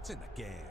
It's in the game.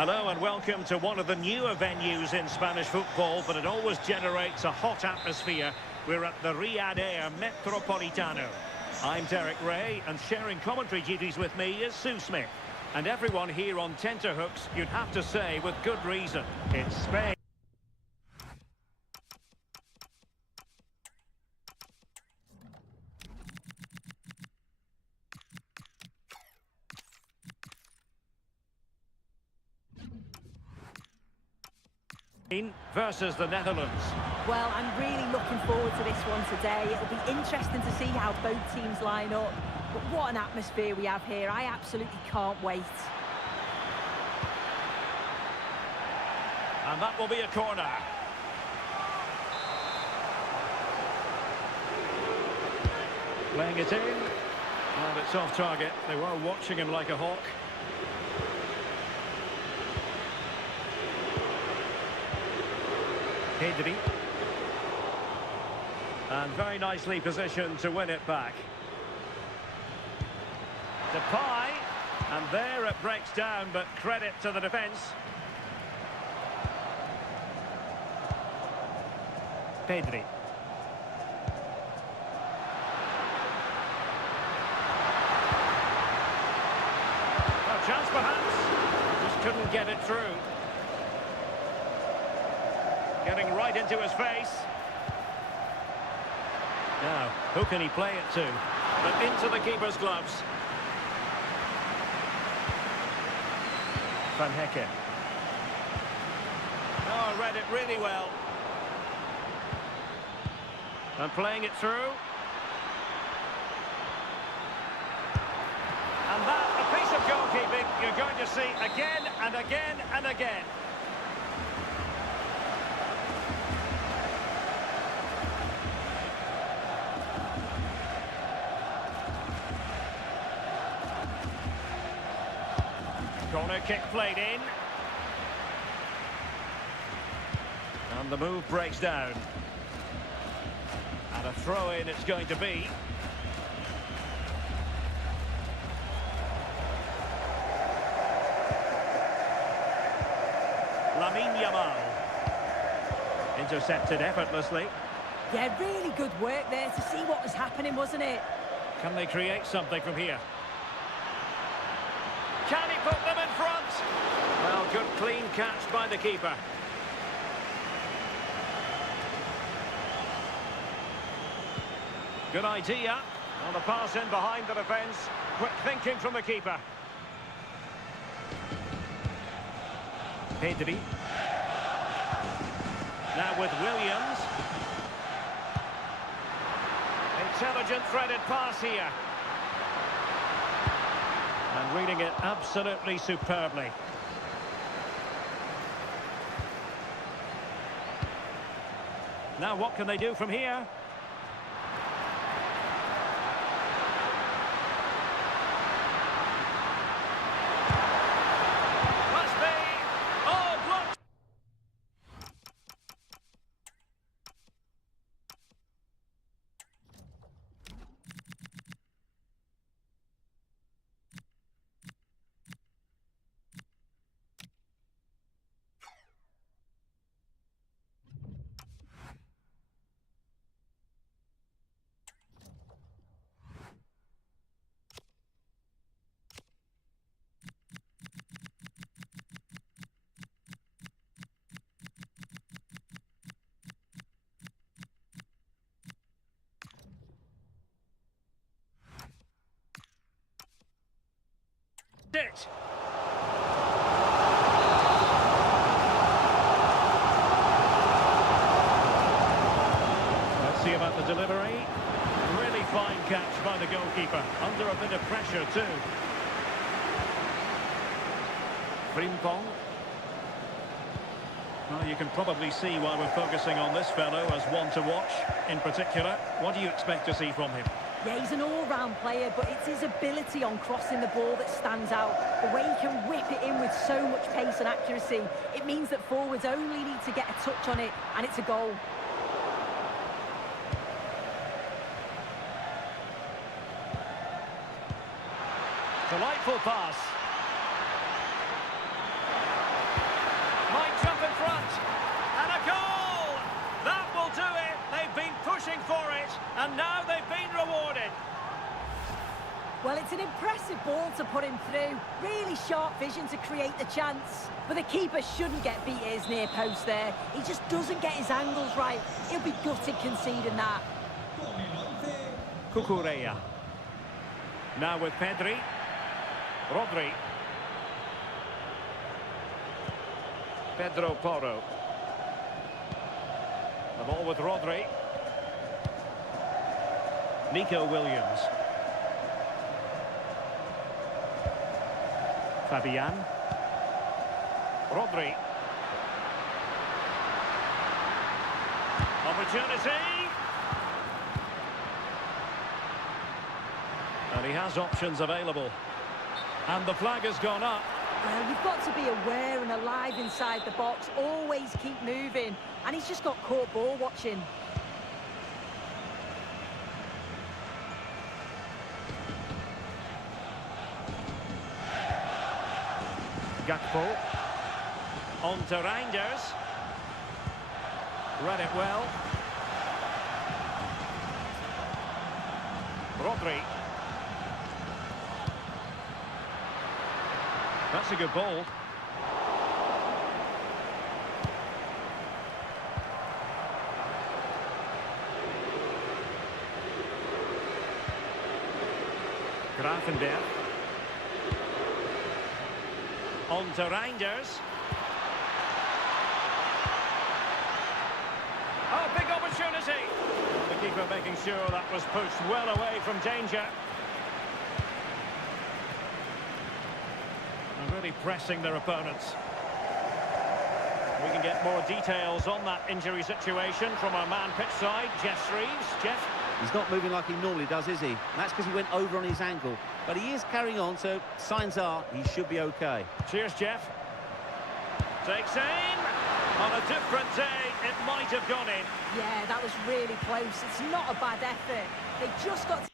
Hello and welcome to one of the newer venues in Spanish football, but it always generates a hot atmosphere. We're at the Riyadh Air Metropolitano. I'm Derek Ray, and sharing commentary duties with me is Sue Smith. And everyone here on tenterhooks, you'd have to say with good reason, it's Spain. Versus the Netherlands. Well, I'm really looking forward to this one today. It'll be interesting to see how both teams line up. But what an atmosphere we have here. I absolutely can't wait. And that will be a corner. Playing it in. And it's off target. They were watching him like a hawk. Pedri. And very nicely positioned to win it back. Depay. And there it breaks down, but credit to the defence. Pedri. A chance perhaps. Just couldn't get it through. Getting right into his face. Now, who can he play it to? But into the keeper's gloves. Van Hekken. Oh, read it really well. And playing it through. And that, a piece of goalkeeping you're going to see again and again and again. Corner kick played in. And the move breaks down. And a throw-in it's going to be. Jamal. Intercepted effortlessly. Yeah, really good work there to see what was happening, wasn't it? Can they create something from here? Can he put them in front? Well, good clean catch by the keeper. Good idea. On the pass in behind the defence. Quick thinking from the keeper. Pedri. Now with Williams. Intelligent threaded pass here. And reading it absolutely superbly. Now what can they do from here? Must be. Oh, blocked. It. Let's see about the delivery. Really fine catch by the goalkeeper. Under a bit of pressure too. Frimpong. Well, you can probably see why we're focusing on this fellow as one to watch. In particular, what do you expect to see from him? Yeah, he's an all-round player, but it's his ability on crossing the ball that stands out. The way he can whip it in with so much pace and accuracy. It means that forwards only need to get a touch on it, and it's a goal. Delightful pass. And now they've been rewarded. Well, it's an impressive ball to put him through. Really sharp vision to create the chance. But the keeper shouldn't get beat at his near post there. He just doesn't get his angles right. He'll be gutted conceding that. Cucurella. Now with Pedri. Rodri. Pedro Porro. The ball with Rodri. Nico Williams. Fabian. Rodri. Opportunity. And he has options available. And the flag has gone up. Well, you've got to be aware and alive inside the box. Always keep moving. And he's just got caught ball watching. Gakpo. On to Reinders. Read it well. Rodri. That's a good ball. Grafenberg. On to Reinders. Oh, big opportunity. The keeper making sure that was pushed well away from danger. And really pressing their opponents. We can get more details on that injury situation from our man pitch side, Jeff Shreves. Jeff? He's not moving like he normally does, is he? That's because he went over on his ankle. But he is carrying on, so signs are he should be okay. Cheers, Jeff. Takes aim. On a different day, it might have gone in. Yeah, that was really close. It's not a bad effort. They just got to...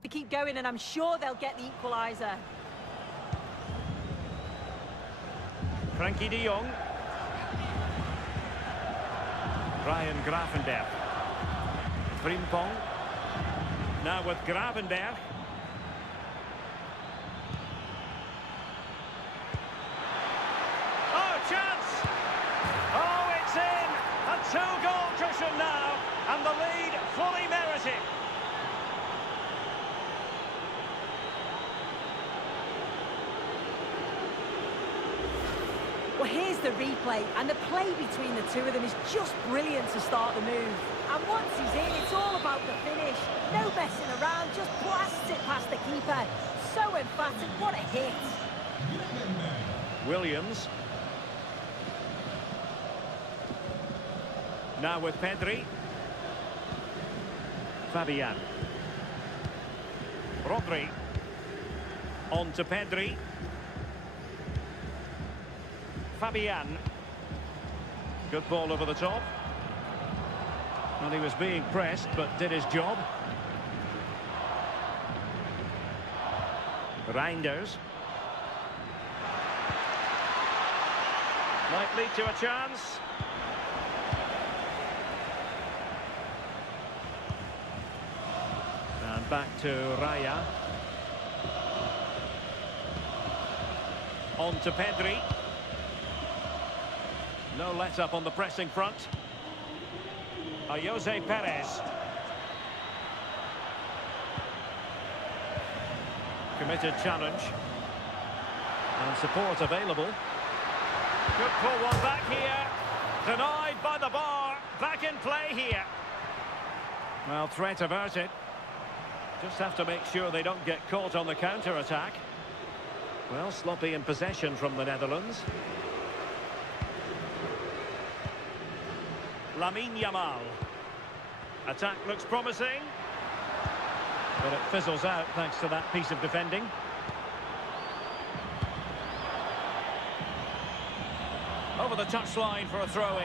They keep going, and I'm sure they'll get the equaliser. Frankie de Jong. Ryan Grafenberg. Frimpong. Now with Gravenberg. Oh, chance! Oh, it's in! A two-goal cushion now, and the lead fully merited. Well, here's the replay, and the play between the two of them is just brilliant to start the move. And once he's in, it's all about the finish. No messing around, just blasts it past the keeper. So emphatic, what a hit. Williams. Now with Pedri. Fabian. Rodri. On to Pedri. Fabian. Good ball over the top. And he was being pressed, but did his job. Reinders. Might lead to a chance. And back to Raya. On to Pedri. No let-up on the pressing front. Jose Perez. Committed challenge. And support available. Could pull one back here. Denied by the bar. back in play here. Well, threat averted. Just have to make sure they don't get caught on the counter-attack. Well, sloppy in possession from the Netherlands. Jamal. Attack looks promising. But it fizzles out thanks to that piece of defending. Over the touchline for a throw-in.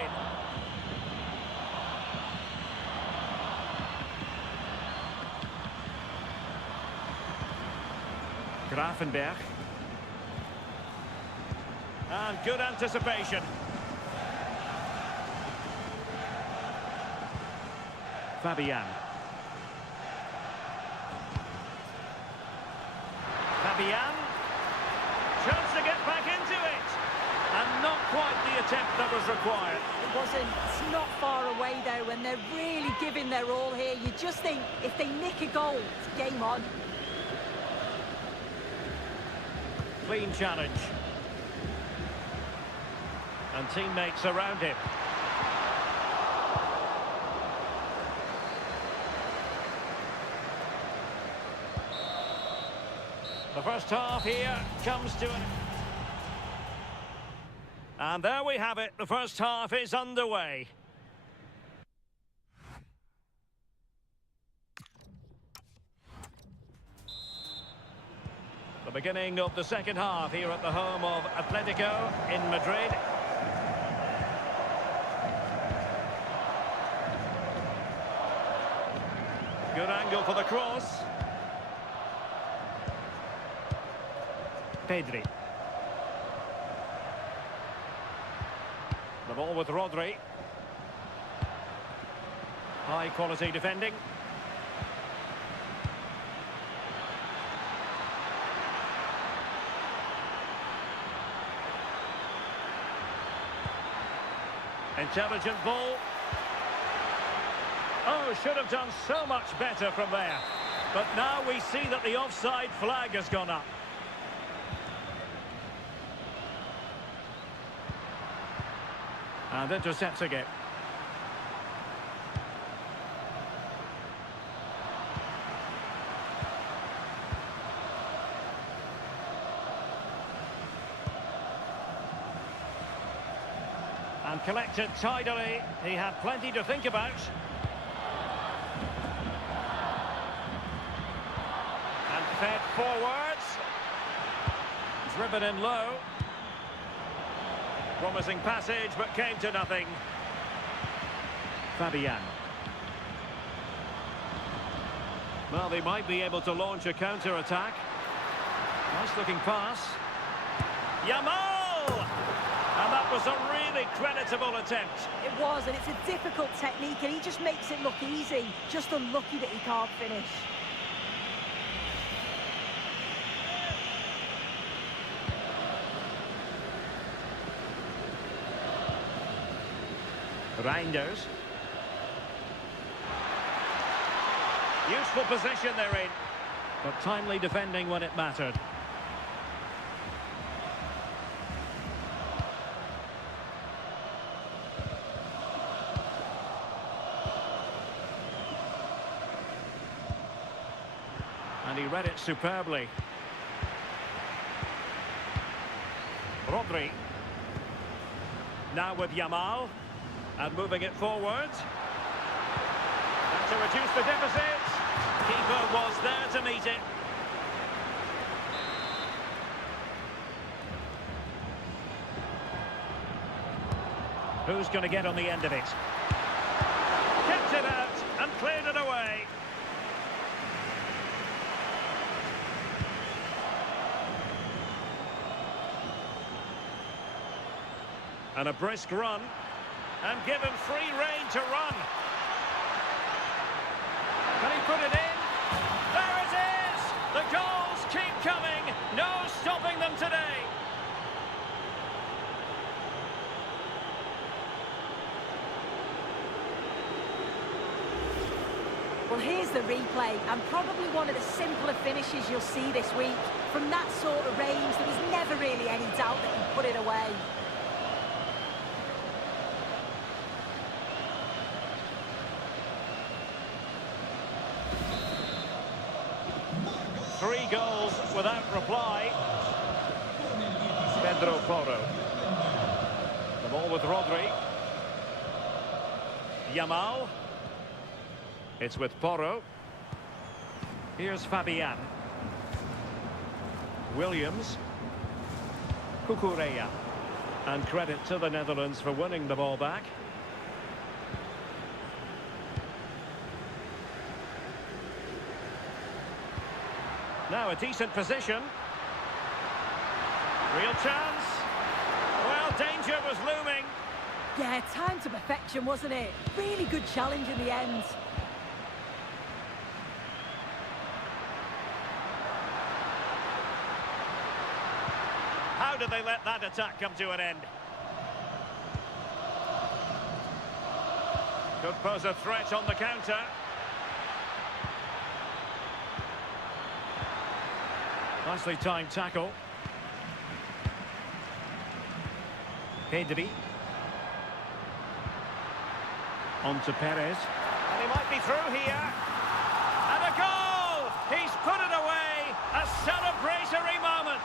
Grafenberg. And good anticipation. Fabian. Chance to get back into it. And not quite the attempt that was required. It wasn't. It's not far away, though, and they're really giving their all here. You just think, if they nick a goal, it's game on. Clean challenge. And teammates around him. The first half here comes to an... And there we have it. The first half is underway. The beginning of the second half here at the home of Atletico in Madrid. Good angle for the cross. Pedri. The ball with Rodri. High quality defending. Intelligent ball. Oh, should have done so much better from there. But now we see that the offside flag has gone up. And intercepting it. And collected tidily. He had plenty to think about. And fed forwards. Driven in low. Promising passage, but came to nothing. Fabian. Well, they might be able to launch a counter-attack. Nice-looking pass. Jamal! And that was a really creditable attempt. It was, and it's a difficult technique, and he just makes it look easy. Just unlucky that he can't finish. Reinders. Useful position they're in, but timely defending when it mattered. And he read it superbly. Rodri. Now with Jamal. And moving it forward. And to reduce the deficit. Keeper was there to meet it. Who's going to get on the end of it? Kept it out and cleared it away. And a brisk run. And given free rein to run. Can he put it in? There it is! The goals keep coming. No stopping them today. Well, here's the replay, and probably one of the simpler finishes you'll see this week. From that sort of range, there was never really any doubt that he put it away. 3 goals without reply. Pedro Porro. The ball with Rodri. Jamal. It's with Porro. Here's Fabian. Williams. Cucurella. And credit to the Netherlands for winning the ball back. Now a decent position. Real chance. Well, danger was looming. Yeah, time to perfection, wasn't it? Really good challenge in the end. How did they let that attack come to an end? Could pose a threat on the counter. Nicely timed tackle. Pedri. On to Perez. And he might be through here. And a goal! He's put it away. A celebratory moment.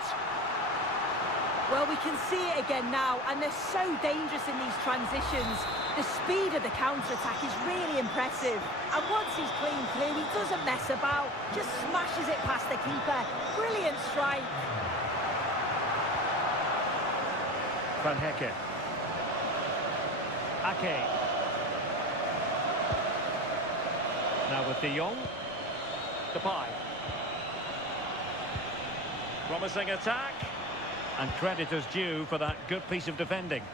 Well, we can see it again now, and they're so dangerous in these transitions. The speed of the counter-attack is really impressive. And once he's clean clear, he doesn't mess about, just smashes it past the keeper. Brilliant strike. Van Hecke. Ake. Now with De Jong. Depay. Promising attack. And credit is due for that good piece of defending.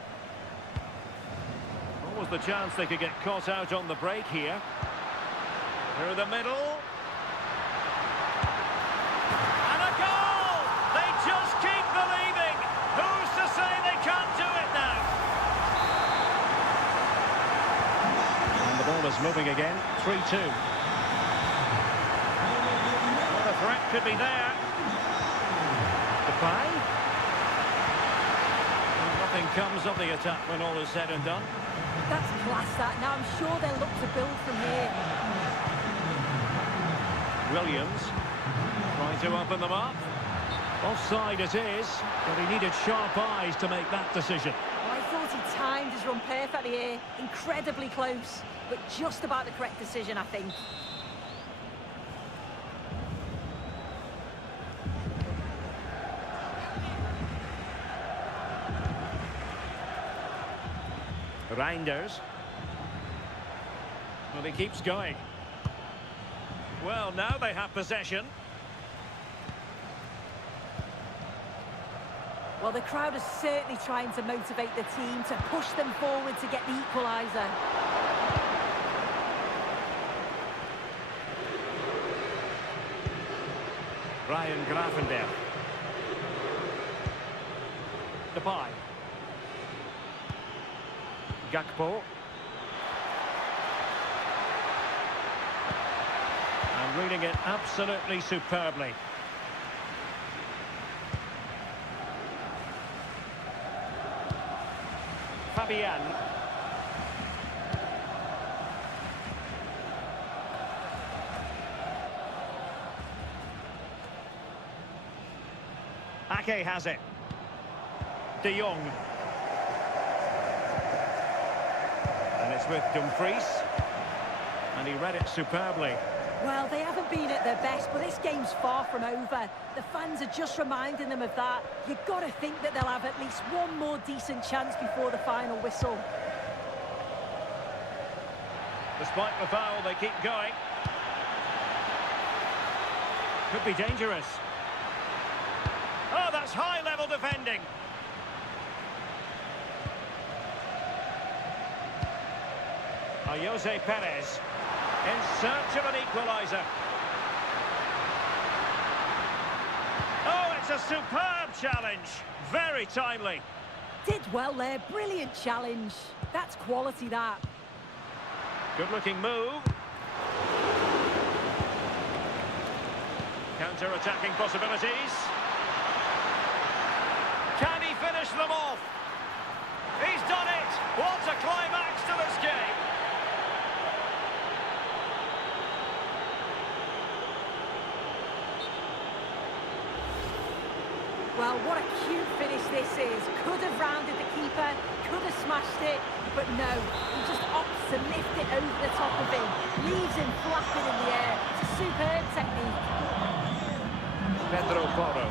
What was the chance they could get caught out on the break here? Through the middle. And a goal! They just keep believing. Who's to say they can't do it now? And the ball is moving again. 3-2. Well, the threat could be there. Depay. Nothing comes of the attack when all is said and done. That's class, that. Now I'm sure they'll look to build from here. Williams trying to open them up. Offside it is, but he needed sharp eyes to make that decision. Well, I thought he timed his run perfectly here. Incredibly close, but just about the correct decision, I think. Reinders. Well, he keeps going. Well, now they have possession. Well, the crowd is certainly trying to motivate the team to push them forward to get the equaliser. Ryan Gravenberch. Depay. Gakpo. And reading it absolutely superbly. Fabian. Ake has it. De Jong. And it's with Dumfries. And he read it superbly. Well, they haven't been at their best, but this game's far from over. The fans are just reminding them of that. You've got to think that they'll have at least one more decent chance before the final whistle. Despite the foul, they keep going. Could be dangerous. Oh, that's high-level defending. Jose Perez in search of an equaliser. Oh, it's a superb challenge. Very timely. Did well there. Brilliant challenge. That's quality, that. Good-looking move. Counter-attacking possibilities. Can he finish them off? He's done it. What a climax to this game. Well, what a cute finish this is. Could have rounded the keeper, could have smashed it, but no. He just opts to lift it over the top of him, leaves him flapping in the air. It's a superb technique. Pedro Porro.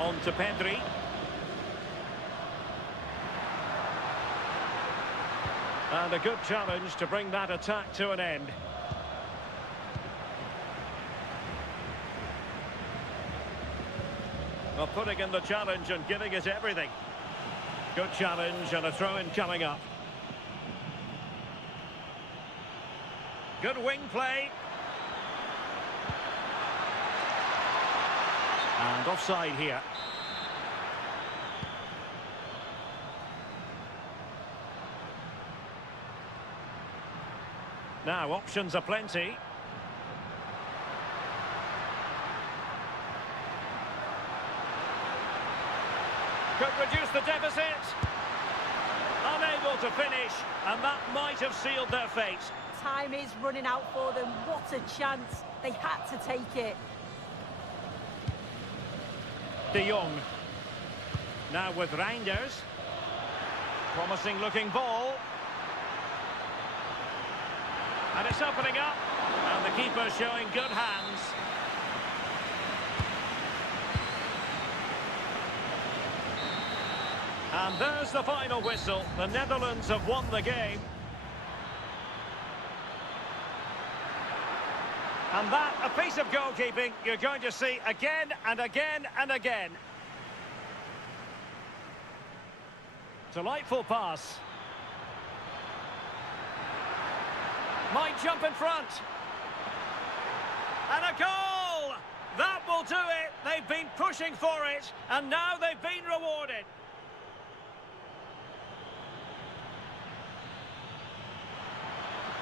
On to Pedri. And a good challenge to bring that attack to an end. Well, putting in the challenge and giving it everything. Good challenge and a throw-in coming up. Good wing play. And offside here. Now, options are plenty. Could reduce the deficit. Unable to finish, and that might have sealed their fate. Time is running out for them. What a chance. They had to take it. De Jong. Now with Reinders. Promising looking ball. And it's opening up. And the keeper showing good hands. And there's the final whistle. The Netherlands have won the game. And that, a piece of goalkeeping you're going to see again and again and again. Delightful pass. Might jump in front. And a goal! That will do it. They've been pushing for it, and now they've been rewarded.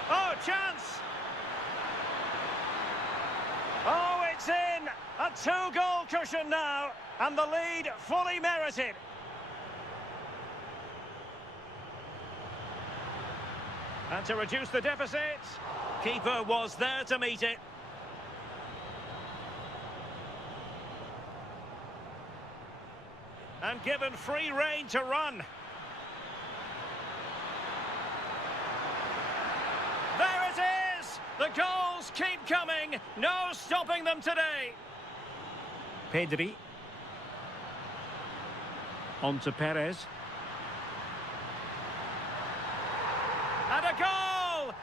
Oh, chance! Oh, it's in! A two-goal cushion now, and the lead fully merited. And to reduce the deficit, keeper was there to meet it. And given free rein to run. There it is! The goals keep coming. No stopping them today. Pedri. On to Perez. And a goal!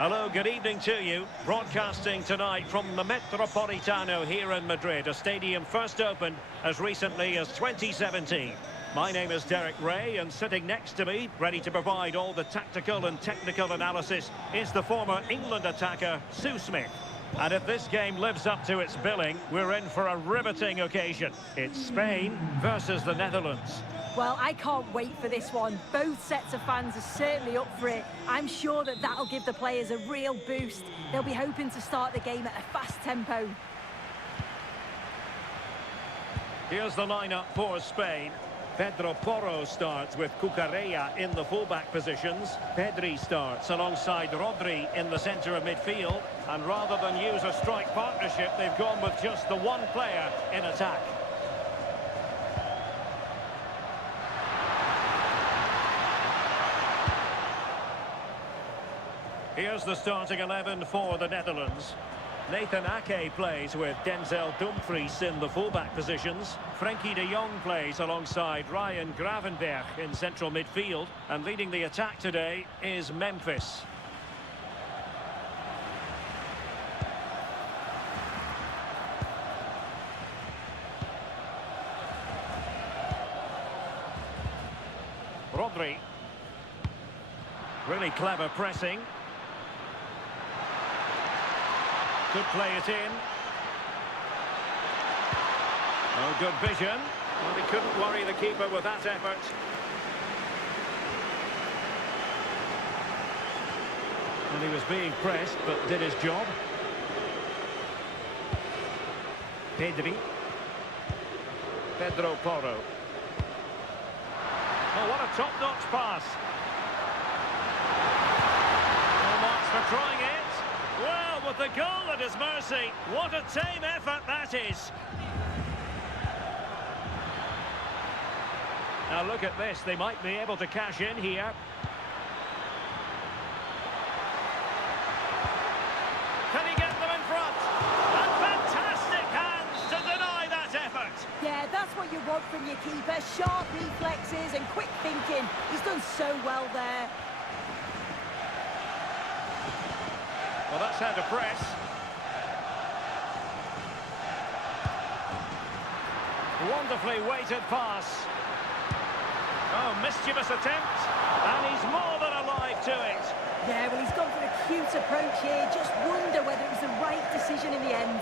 Hello, good evening to you. Broadcasting tonight from the Metropolitano here in Madrid, a stadium first opened as recently as 2017. My name is Derek Ray, and sitting next to me, ready to provide all the tactical and technical analysis, is the former England attacker, Sue Smith. And if this game lives up to its billing, we're in for a riveting occasion. It's Spain versus the Netherlands. Well, I can't wait for this one. Both sets of fans are certainly up for it. I'm sure that that'll give the players a real boost. They'll be hoping to start the game at a fast tempo. Here's the lineup for Spain. Pedro Porro starts with Curaçao in the fullback positions. Pedri starts alongside Rodri in the centre of midfield. And rather than use a strike partnership, they've gone with just the one player in attack. Here's the starting 11 for the Netherlands. Nathan Ake plays with Denzel Dumfries in the fullback positions. Frenkie de Jong plays alongside Ryan Gravenberch in central midfield. And leading the attack today is Memphis. 3. Really clever pressing. Could play it in. Oh, good vision. Well, he couldn't worry the keeper with that effort. And he was being pressed, but did his job. Pedro Porro. Oh, what a top-notch pass. No marks for trying it. Well, with the goal at his mercy, what a tame effort that is. Now look at this, they might be able to cash in here. Can he get them in front? And fantastic hands to deny that effort. Yeah, that's what you want from your keeper. Sharp reflexes and quick thinking. He's done so well there. Well, that's how to press. Wonderfully weighted pass. Oh, mischievous attempt. And he's more than alive to it. Yeah, well, he's gone for a cute approach here. Just wonder whether it was the right decision in the end.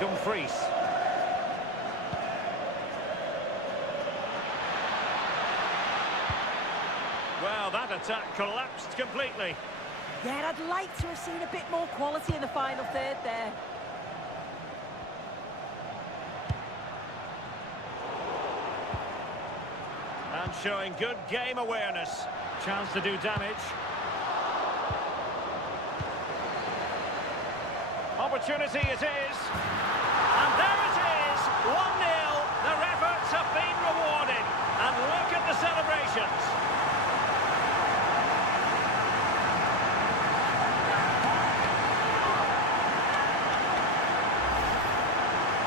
Dumfries. Well, that attack collapsed completely. Yeah, I'd like to have seen a bit more quality in the final third there. And showing good game awareness. Chance to do damage. Opportunity it is. And there it is. 1-0. Their efforts have been rewarded. And look at the celebrations.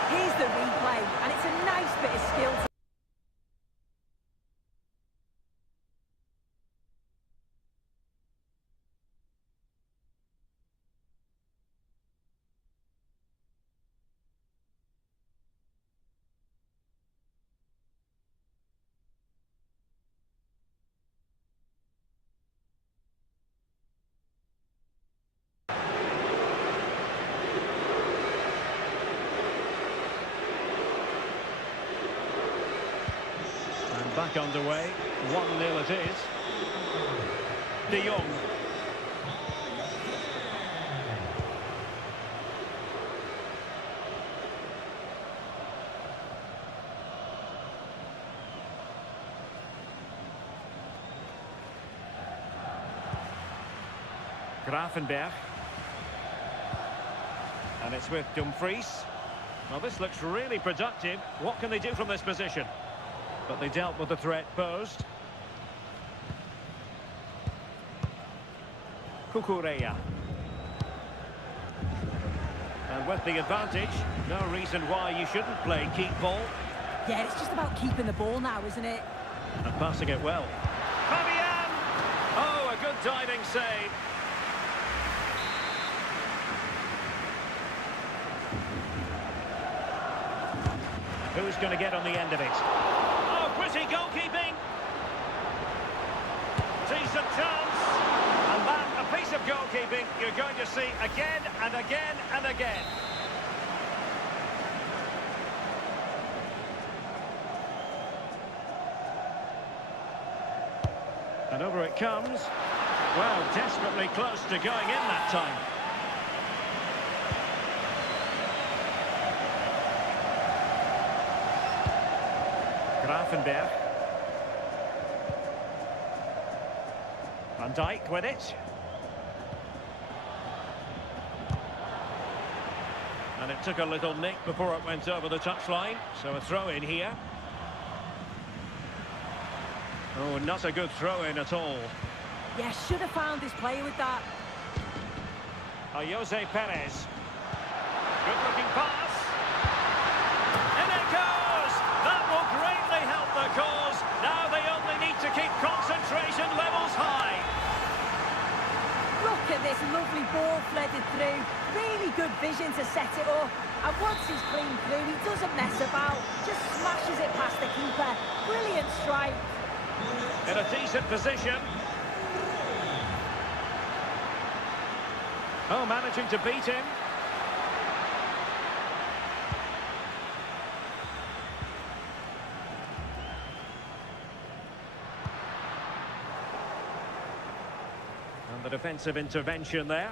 Here's the replay, and it's a nice bit of skill. Back underway, 1-0 it is. De Jong. Gravenberg. And it's with Dumfries. Well, this looks really productive. What can they do from this position? But they dealt with the threat posed. Cucurella. And with the advantage, no reason why you shouldn't play keep ball. Yeah, it's just about keeping the ball now, isn't it? And passing it well. Fabian! Oh, a good diving save. Who's going to get on the end of it? Pretty goalkeeping. Decent chance. And that, a piece of goalkeeping you're going to see again and again and again. And over it comes. Well, desperately close to going in that time. Gravenberg. Van Dijk with it. And it took a little nick before it went over the touchline. So a throw in here. Oh, not a good throw in at all. Yeah, should have found his player with that. Jose Perez. Good looking pass. In it goes! That will greatly help the cause. Now they only need to keep concentration levels high. Look at this lovely ball threaded through. Really good vision to set it up. And once he's clean through, he doesn't mess about. Just smashes it past the keeper. Brilliant strike. In a decent position. Oh, managing to beat him. And the defensive intervention there.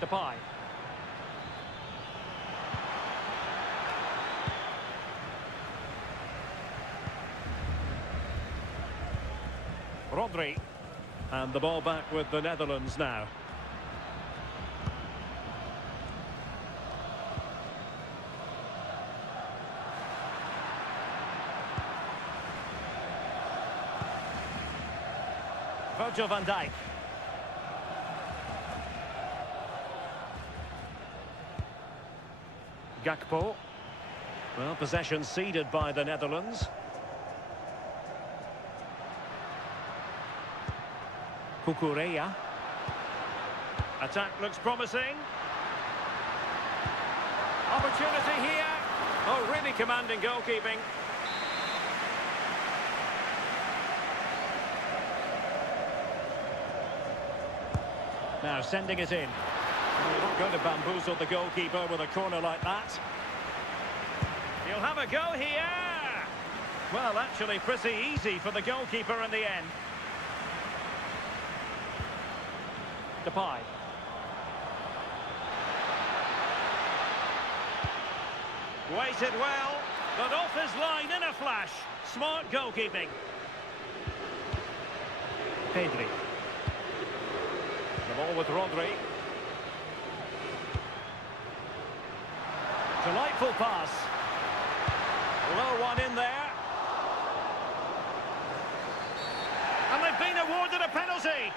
Depay. Rodri. And the ball back with the Netherlands now. Virgil van Dijk. Gakpo. Well, possession ceded by the Netherlands. Cucurella. Attack looks promising. Opportunity here. Oh, really commanding goalkeeping. Now sending it in. You're not going to bamboozle the goalkeeper with a corner like that. He'll have a go here. Well, actually pretty easy for the goalkeeper in the end. Depay. Waited well, but off his line in a flash. Smart goalkeeping. Pedri. The ball with Rodri. Delightful pass. Low one in there. And they've been awarded a penalty.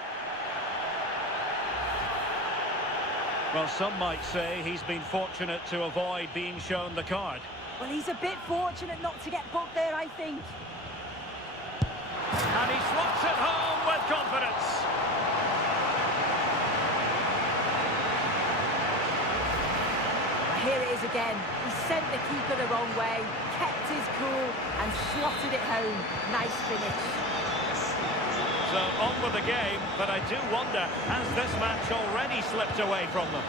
Well, some might say he's been fortunate to avoid being shown the card. Well, he's a bit fortunate not to get booked there, I think. And he slots it home with confidence. Here it is again. He sent the keeper the wrong way, kept his cool and slotted it home. Nice finish. So on with the game, but I do wonder, has this match already slipped away from them?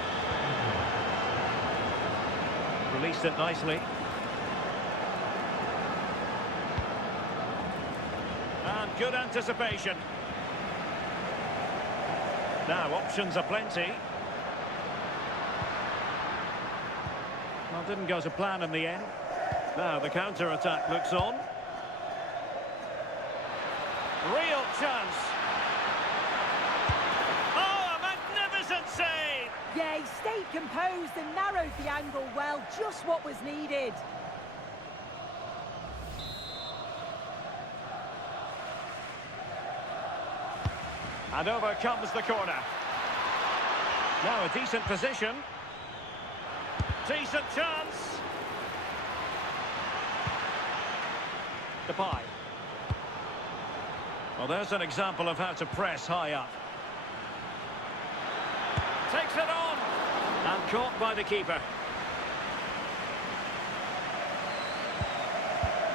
Released it nicely. And good anticipation. Now options are plenty. Well, didn't go to plan in the end. Now the counter-attack looks on. Real chance. Oh, a magnificent save! Yeah, he stayed composed and narrowed the angle well. Just what was needed. And over comes the corner. Now a decent position. Decent chance. Depay. Well, there's an example of how to press high up. Takes it on. And caught by the keeper.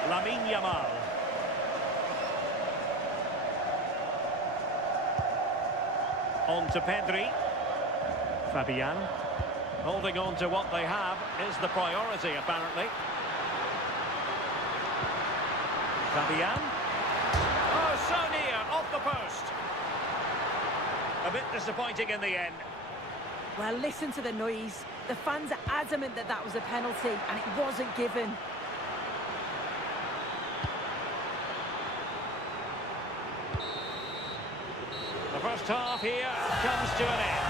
Lamine Yamal. On to Pedri. Fabian. Holding on to what they have is the priority, apparently. Fabian. Oh, so near, off the post. A bit disappointing in the end. Well, listen to the noise. The fans are adamant that that was a penalty, and it wasn't given. The first half here comes to an end.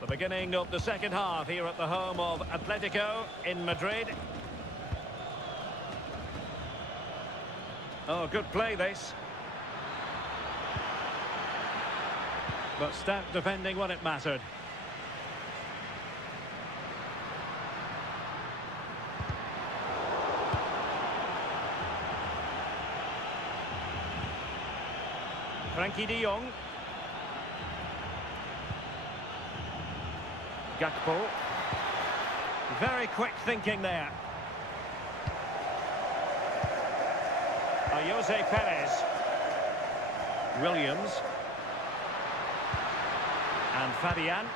The beginning of the second half here at the home of Atletico in Madrid. Oh, good play this. But stout defending when it mattered. Frankie de Jong. Gakpo. Very quick thinking there. Jose Perez. Williams. And Fabian.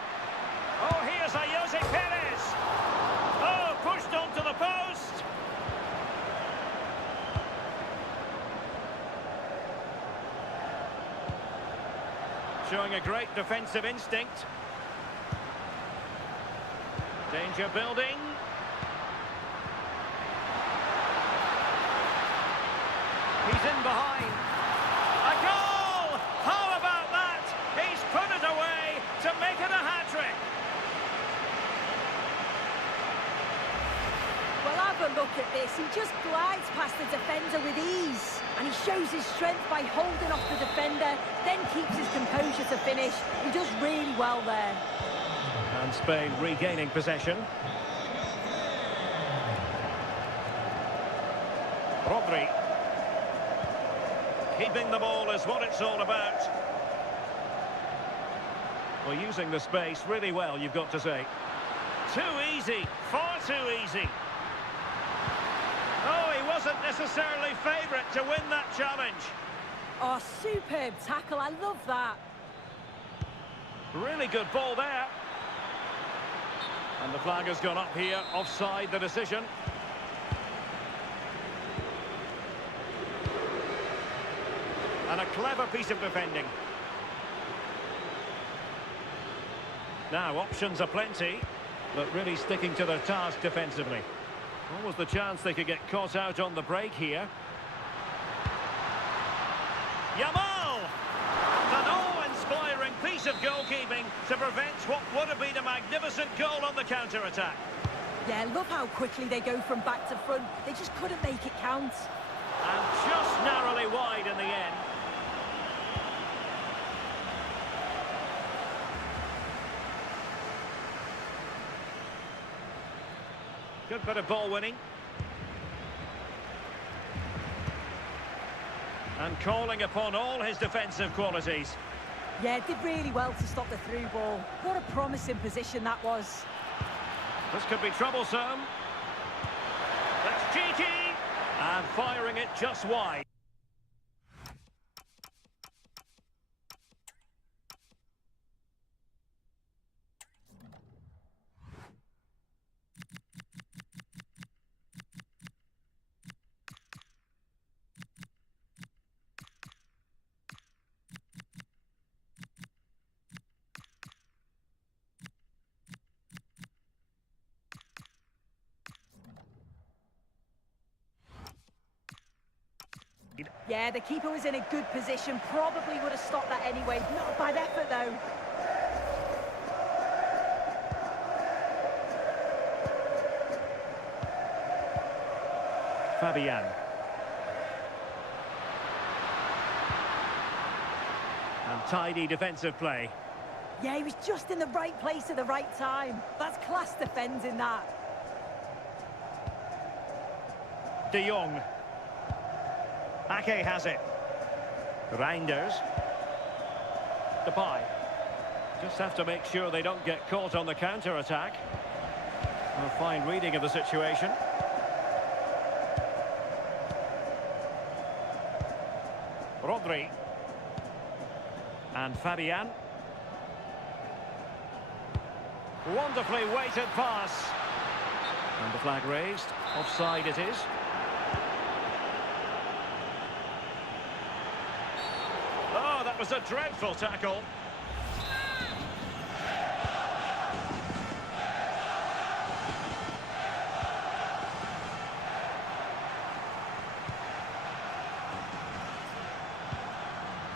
Oh, here's Jose Perez. Oh, pushed onto the post. Showing a great defensive instinct. Danger building. He's in behind. A goal! How about that? He's put it away to make it a hat-trick. Well, have a look at this. He just glides past the defender with ease. And he shows his strength by holding off the defender, then keeps his composure to finish. He does really well there. And Spain regaining possession. Rodri. Keeping the ball is what it's all about. Well, using the space really well, you've got to say. Too easy, far too easy. Oh, he wasn't necessarily favourite to win that challenge. Oh, superb tackle, I love that. Really good ball there. And the flag has gone up here, offside the decision. And a clever piece of defending. Now, options are plenty, but really sticking to their task defensively. What was the chance they could get caught out on the break here? Jamal! An awe-inspiring piece of goalkeeping to prevent what would have been a magnificent goal on the counter-attack. Yeah, love how quickly they go from back to front. They just couldn't make it count. And just narrowly wide in the end. Good bit of ball winning. And calling upon all his defensive qualities. Yeah, did really well to stop the through ball. What a promising position that was. This could be troublesome. That's cheeky. And firing it just wide. Yeah, the keeper was in a good position. Probably would have stopped that anyway. Not a bad effort, though. Fabian. And tidy defensive play. Yeah, he was just in the right place at the right time. That's class defending that. De Jong. Ake has it. Reinders. Depay. Just have to make sure they don't get caught on the counter-attack. A fine reading of the situation. Rodri. And Fabian. Wonderfully weighted pass. And the flag raised. Offside it is. Oh, that was a dreadful tackle.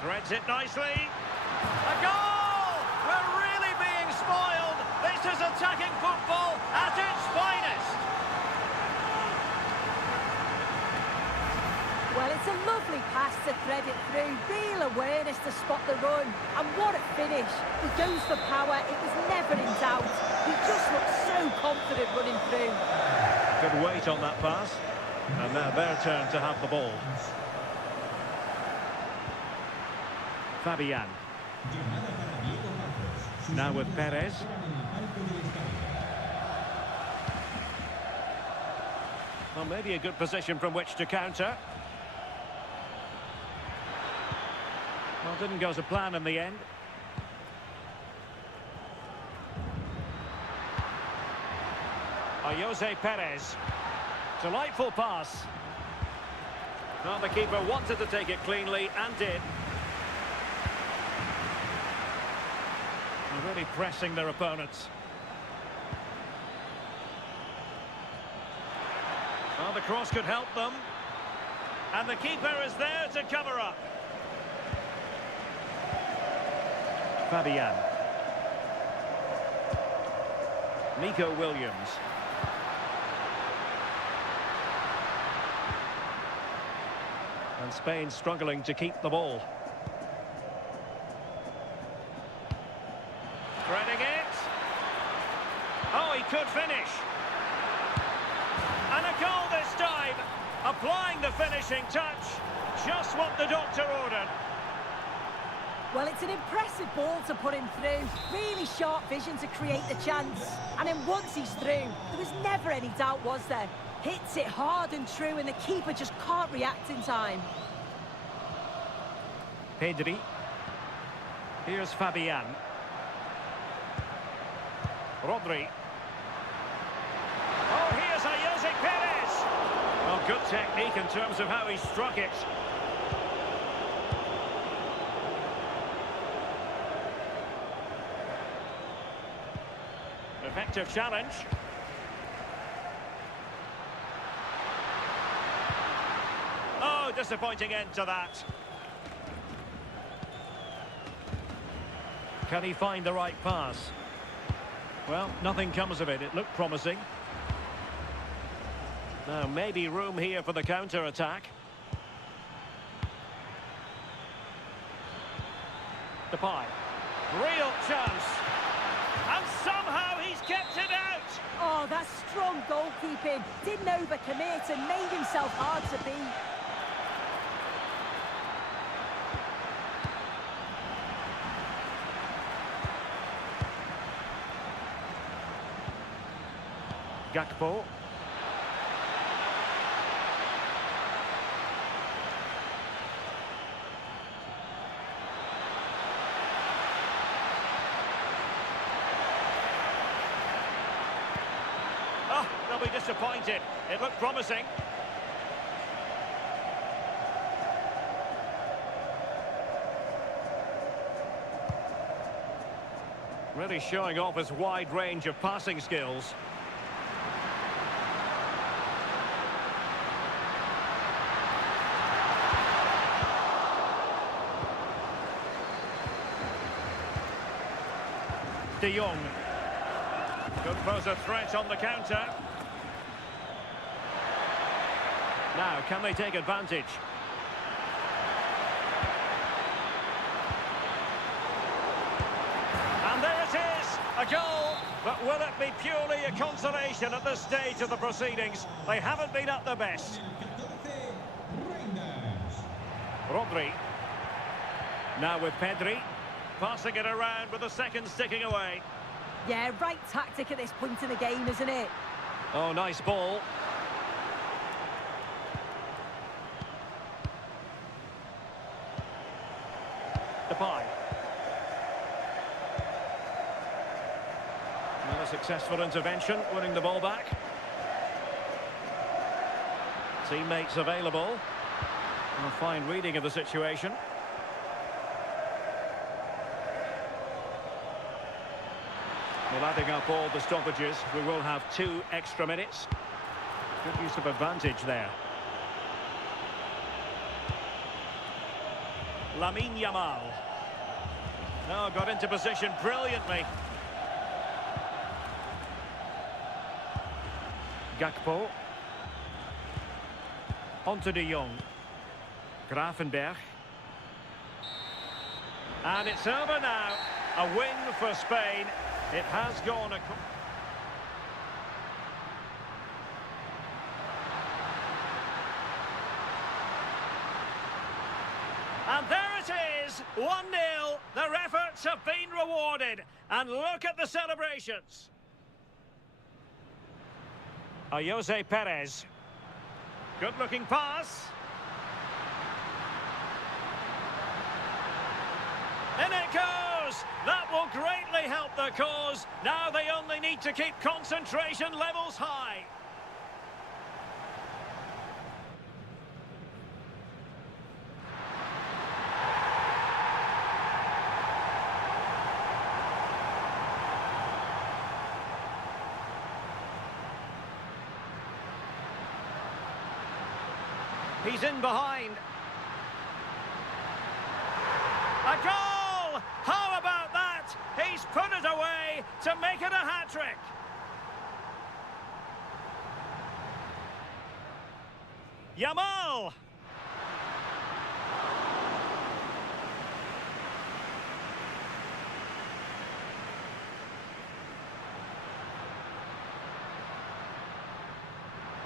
Threads it nicely. A goal! We're really being spoiled. This is attacking football at its finest. Well, it's a lovely pass to thread it through. Real awareness to spot the run. And what a finish. He goes for power. It was never in doubt. He just looked so confident running through. Good weight on that pass. And now their turn to have the ball. Fabian. Now with Perez. Well, maybe a good position from which to counter. Well, didn't go to plan in the end. Jose Perez. Delightful pass. Well, the keeper wanted to take it cleanly and did. They're really pressing their opponents. Well, the cross could help them. And the keeper is there to cover up. Fabian. Nico Williams. And Spain struggling to keep the ball. Threading it. Oh, he could finish. And a goal this time. Applying the finishing touch. Just what the doctor ordered. Well, it's an impressive ball to put him through. Really sharp vision to create the chance. And then once he's through, there was never any doubt, was there? Hits it hard and true, and the keeper just can't react in time. Pedri. Here's Fabian. Rodri. Oh, here's Jose Perez. Well, good technique in terms of how he struck it. Effective challenge. Oh, disappointing end to that. Can he find the right pass? Well, nothing comes of it. It looked promising. Now, maybe room here for the counter-attack. Depay. Real chance. And somehow he's kept it out. Oh, that's strong goalkeeping. Didn't overcommit and made himself hard to beat. Gakpo. Oh, they'll be disappointed. It looked promising. Really showing off his wide range of passing skills. De Jong. Could pose a threat on the counter. Now, can they take advantage? And there it is, a goal. But will it be purely a consolation at this stage of the proceedings? They haven't been at their best. Rodri. Now with Pedri. Passing it around with the seconds ticking away. Yeah, right tactic at this point in the game, isn't it? Oh, nice ball. Depay. Well, a successful intervention, winning the ball back. Teammates available. A fine reading of the situation. Well, adding up all the stoppages, we will have 2 extra minutes. Good use of advantage there. Lamine Yamal. Oh, got into position brilliantly. Gakpo. Onto De Jong. Gravenberch. And it's over now. A win for Spain. It has gone and there it is, is 1-0. Their efforts have been rewarded. And look at the celebrations. Jose Perez. Good-looking pass. In it goes! That will greatly help the cause. Now they only need to keep concentration levels high. He's in behind. A goal! How about that? He's put it away to make it a hat-trick. Jamal!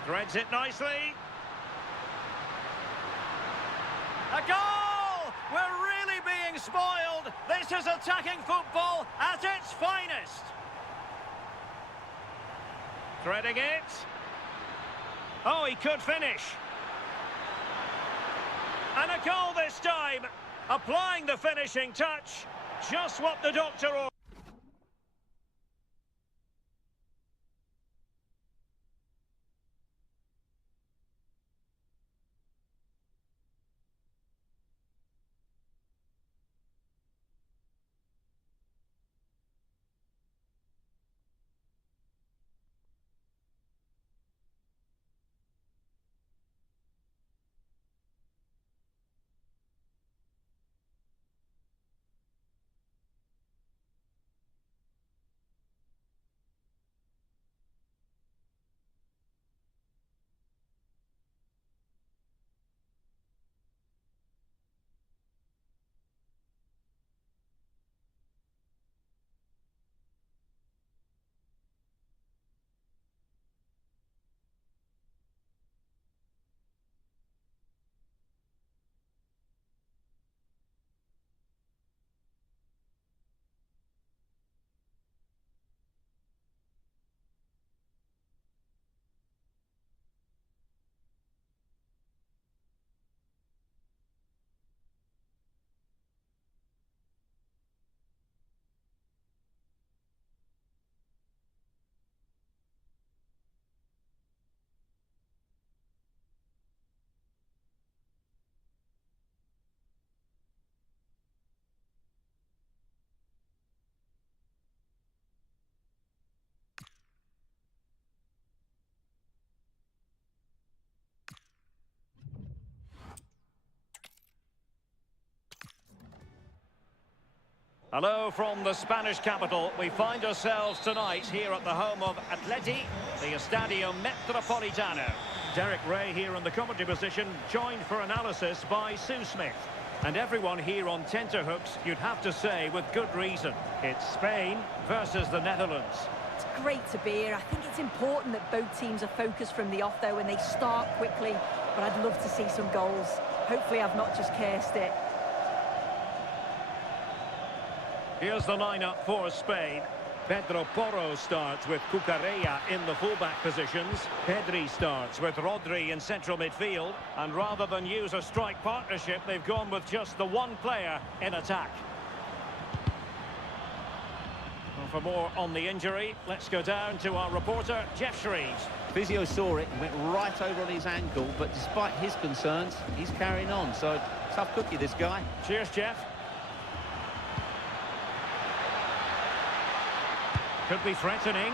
Threads it nicely. A goal! We're really being spoiled. This is attacking football at its finest. Threading it. Oh, he could finish. And a goal this time. Applying the finishing touch. Just what the doctor ordered. Hello from the Spanish capital. We find ourselves tonight here at the home of Atleti, the Estadio Metropolitano. Derek Ray here in the commentary position, joined for analysis by Sue Smith. And everyone here on tenterhooks, you'd have to say, with good reason. It's Spain versus the Netherlands. It's great to be here. I think it's important that both teams are focused from the off, though, and they start quickly. But I'd love to see some goals. Hopefully I've not just cursed it. Here's the lineup for Spain. Pedro Porro starts with Cucurella in the fullback positions. Pedri starts with Rodri in central midfield. And rather than use a strike partnership, they've gone with just the one player in attack. Well, for more on the injury, let's go down to our reporter, Jeff Shreves. Physio saw it and went right over on his ankle, but despite his concerns, he's carrying on. So, tough cookie, this guy. Cheers, Jeff. Could be threatening.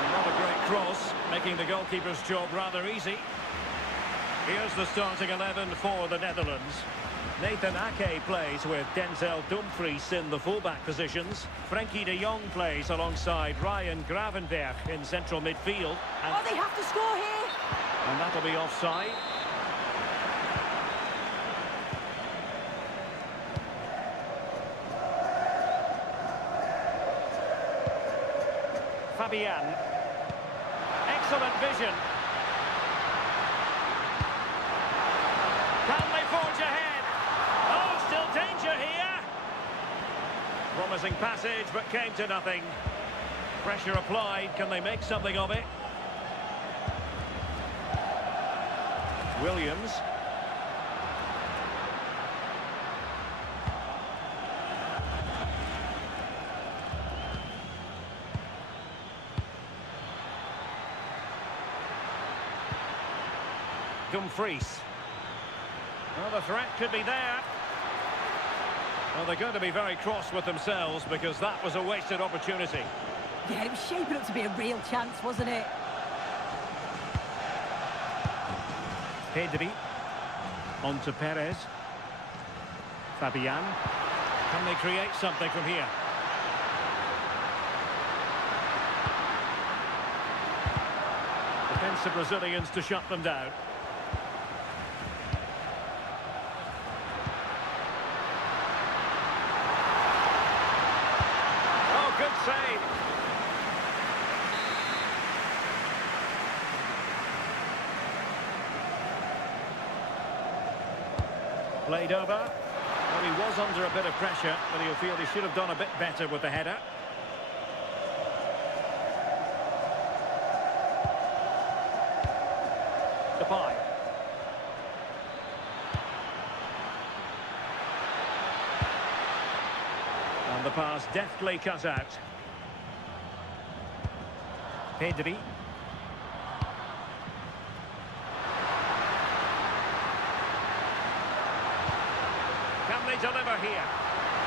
Another great cross, making the goalkeeper's job rather easy. Here's the starting 11 for the Netherlands. Nathan Ake plays with Denzel Dumfries in the fullback positions. Frenkie de Jong plays alongside Ryan Gravenberch in central midfield. And Oh, they have to score here! And that'll be offside. Fabian. Excellent vision. Can they forge ahead? Oh, still Promising passage, but came to nothing. Pressure applied. Can they make something of it? Williams. Dumfries. Well, the threat could be there. Well, they're going to be very cross with themselves because that was a wasted opportunity. Yeah, it was shaping up to be a real chance, wasn't it? Pedri. On to Perez. Fabian. Can they create something from here? Defensive Brazilians to shut them down. Oh, good save. Played over. Well, he was under a bit of pressure, but he'll feel he should have done a bit better with the header. Depay. And the pass deftly cut out. Pedri. Can they deliver here?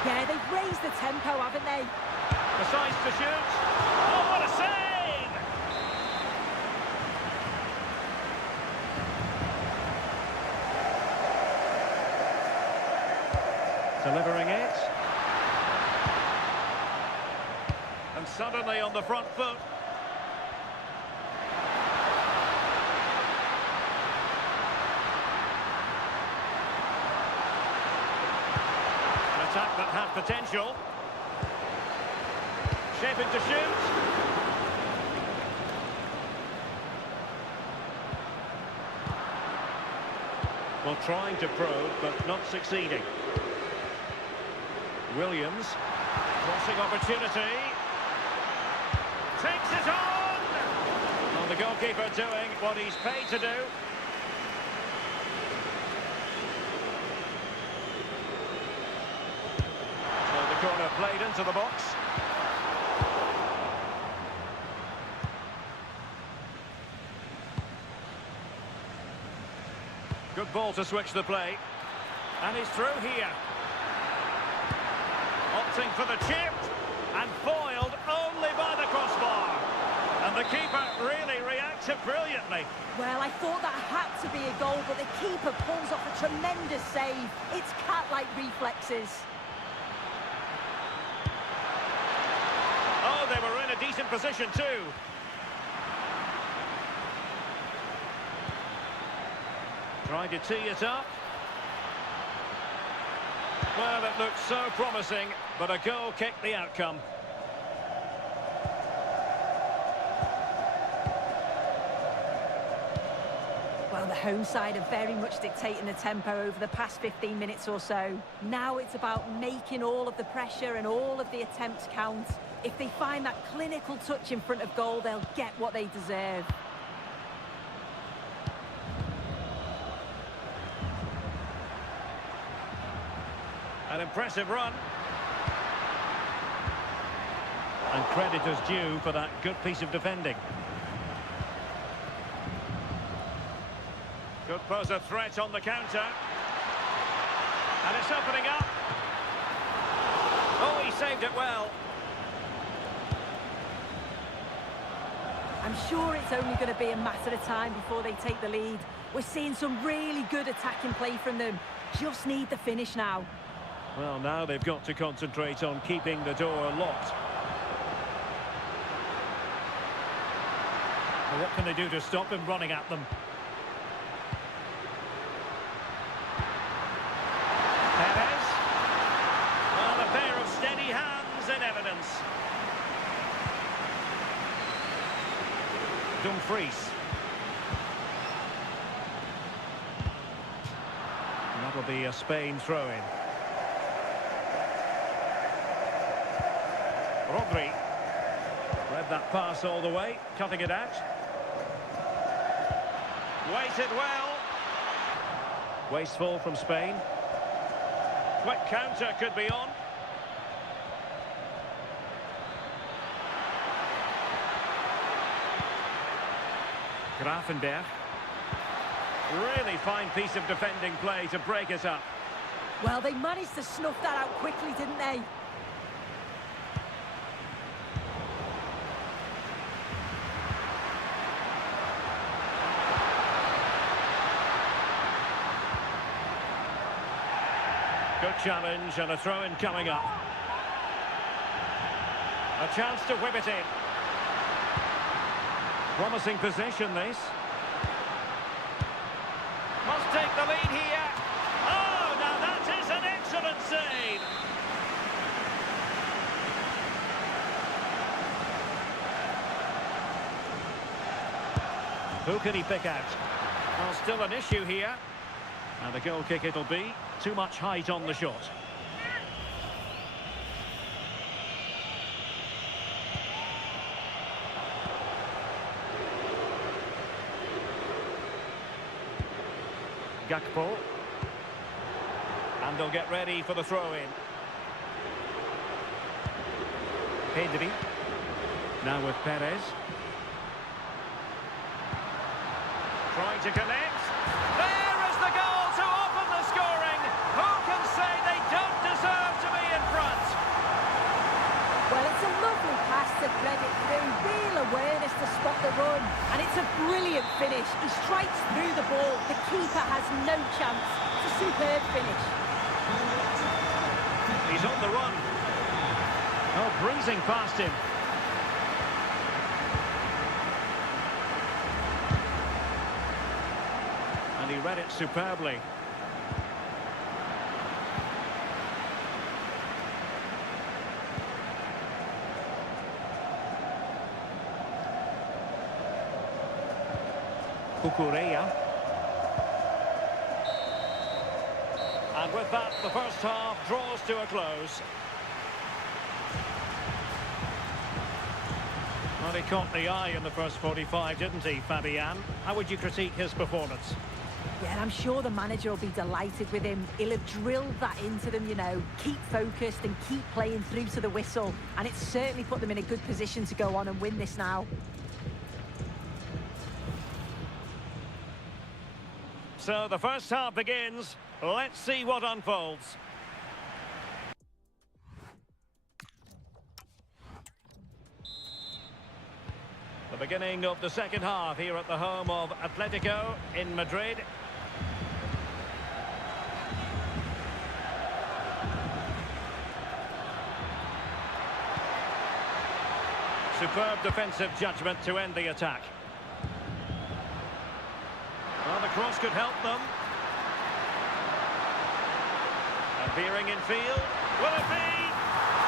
Yeah, they've raised the tempo, haven't they? Decides to shoot. Oh, what a save! Delivering it. And suddenly on the front foot. An attack that had potential. Shaping to shoot. Well, trying to probe, but not succeeding. Williams. Crossing opportunity. Takes it on! Well, the goalkeeper doing what he's paid to do. So the corner played into the box. Good ball to switch the play. And he's through here. Opting for the chip. And foiled only by the crossbar. And the keeper really reacted brilliantly. Well, I thought that had to be a goal, but the keeper pulls off a tremendous save. It's cat-like reflexes. Oh, they were in a decent position too. Trying to tee it up. Well, it looked so promising, but a goal kicked the outcome. Well, the home side are very much dictating the tempo over the past 15 minutes or so. Now it's about making all of the pressure and all of the attempts count. If they find that clinical touch in front of goal, they'll get what they deserve. An impressive run. And credit is due for that good piece of defending. Could pose a threat on the counter. And it's opening up. Oh, he saved it well. I'm sure it's only going to be a matter of time before they take the lead. We're seeing some really good attacking play from them. Just need the finish now. Well, now they've got to concentrate on keeping the door locked. Well, what can they do to stop him running at them? Perez. Well, a pair of steady hands in evidence. Dumfries. And that'll be a Spain throw-in. Rodri. Read that pass all the way, cutting it out. Waited well. Wasteful from Spain. Quick counter could be on. Grafenberg. Really fine piece of defending play to break it up. Well, they managed to snuff that out quickly, didn't they? Good challenge and a throw-in coming up. A chance to whip it in. Promising position, this. Must take the lead here. Oh, now that is an excellent save. Who can he pick out? Well, still an issue here. And the goal kick it'll be. Too much height on the shot. Gakpo. And they'll get ready for the throw-in. Pedri. Now with Perez. Trying to connect. There is the goal to open the scoring. Who can say they don't deserve to be in front? Well, it's a lovely pass to thread it through. Real awareness to spot the run. And it's a brilliant finish. He strikes through the ball. The keeper has no chance. It's a superb finish. He's on the run. Oh, breezing past him. And he read it superbly. Cucurella. And with that, the first half draws to a close. Well, he caught the eye in the first 45, didn't he, Fabian? How would you critique his performance? Yeah, I'm sure the manager will be delighted with him. He'll have drilled that into them, you know. Keep focused and keep playing through to the whistle. And it's certainly put them in a good position to go on and win this now. So the first half begins. Let's see what unfolds. The beginning of the second half here at the home of Atletico in Madrid. Superb defensive judgment to end the attack. Well, the cross could help them. And veering in field. Will it be?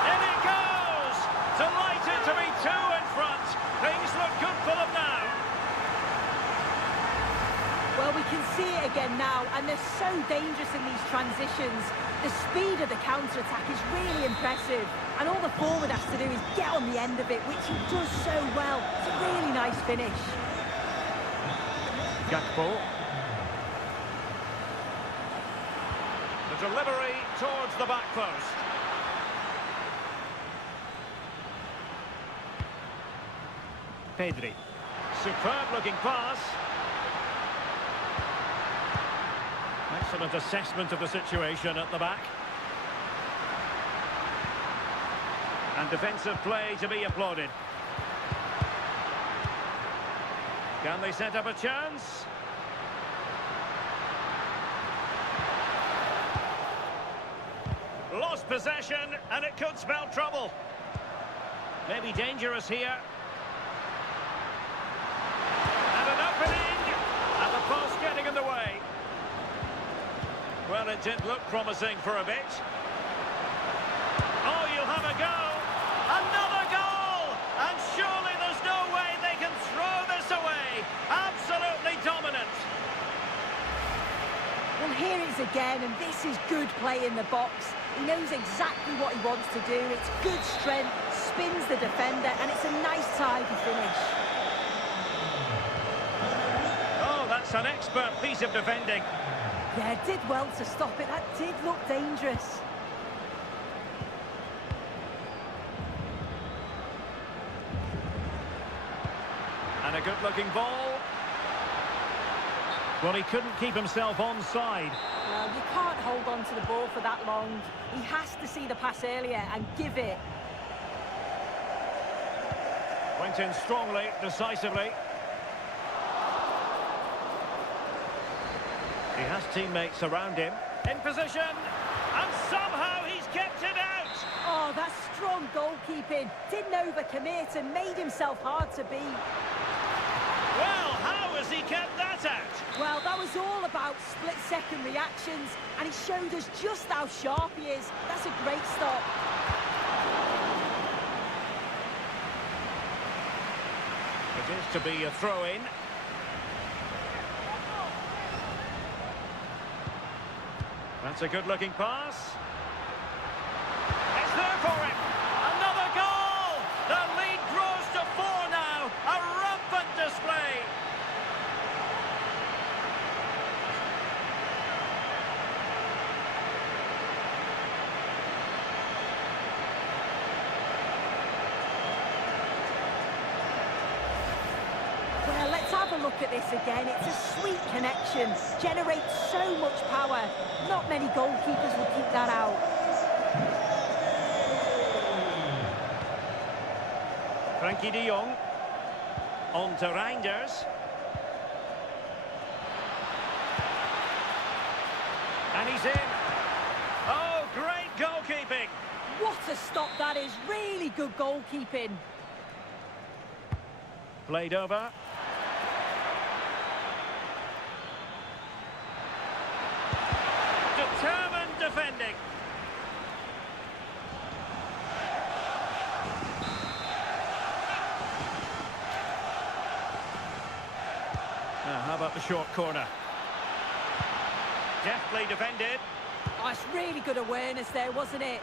In it goes! Delighted to be two in front. Things look good for them now. Well, we can see it again now, and they're so dangerous in these transitions. The speed of the counter-attack is really impressive. And all the forward has to do is get on the end of it, which he does so well. It's a really nice finish. Gakpo. The delivery towards the back post. Pedri. Superb looking pass. Excellent assessment of the situation at the back. And defensive play to be applauded. Can they set up a chance? Lost possession, and it could spell trouble. Maybe dangerous here. And an opening, and the post getting in the way. Well, it did look promising for a bit. Oh, you'll have a go. Another goal! And surely there's no way they can throw this away. Absolutely dominant. Well, here it is again, and this is good play in the box. He knows exactly what he wants to do. It's good strength, spins the defender, and it's a nice tidy finish. Oh, that's an expert piece of defending. Yeah, did well to stop it. That did look dangerous. And a good-looking ball. Well, he couldn't keep himself onside. Well, you can't hold on to the ball for that long. He has to see the pass earlier and give it. Went in strongly, decisively. He has teammates around him. In position, and somehow he's kept it out. Oh, that's strong goalkeeping. Didn't overcommit and made himself hard to beat. Well, how has he kept that out? Well, that was all about split-second reactions, and he showed us just how sharp he is. That's a great stop. It is to be a throw-in. That's a good-looking pass. It's there for him. Another goal! The lead grows to 4 now. A rampant display. Well, let's have a look at this again. It's a sweet connection. Generates so much power. Not many goalkeepers will keep that out. Frankie de Jong. On to Reinders. And he's in. Oh, great goalkeeping. What a stop that is. Really good goalkeeping. Played over. Determined defending. Now, how about the short corner? Deftly defended. Oh, it's really good awareness there, wasn't it?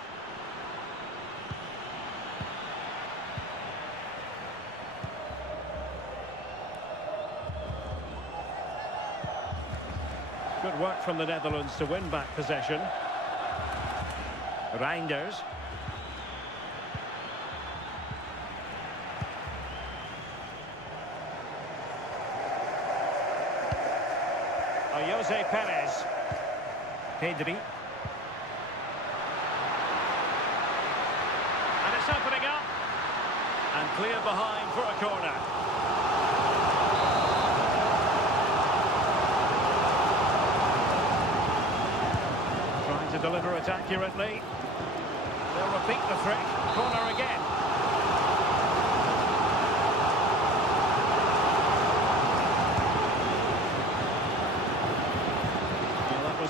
Good work from the Netherlands to win back possession. Reinders. Jose Perez. Pedri. And it's opening up. And cleared behind for a corner. Trying to deliver it accurately. They'll repeat the trick. Corner again.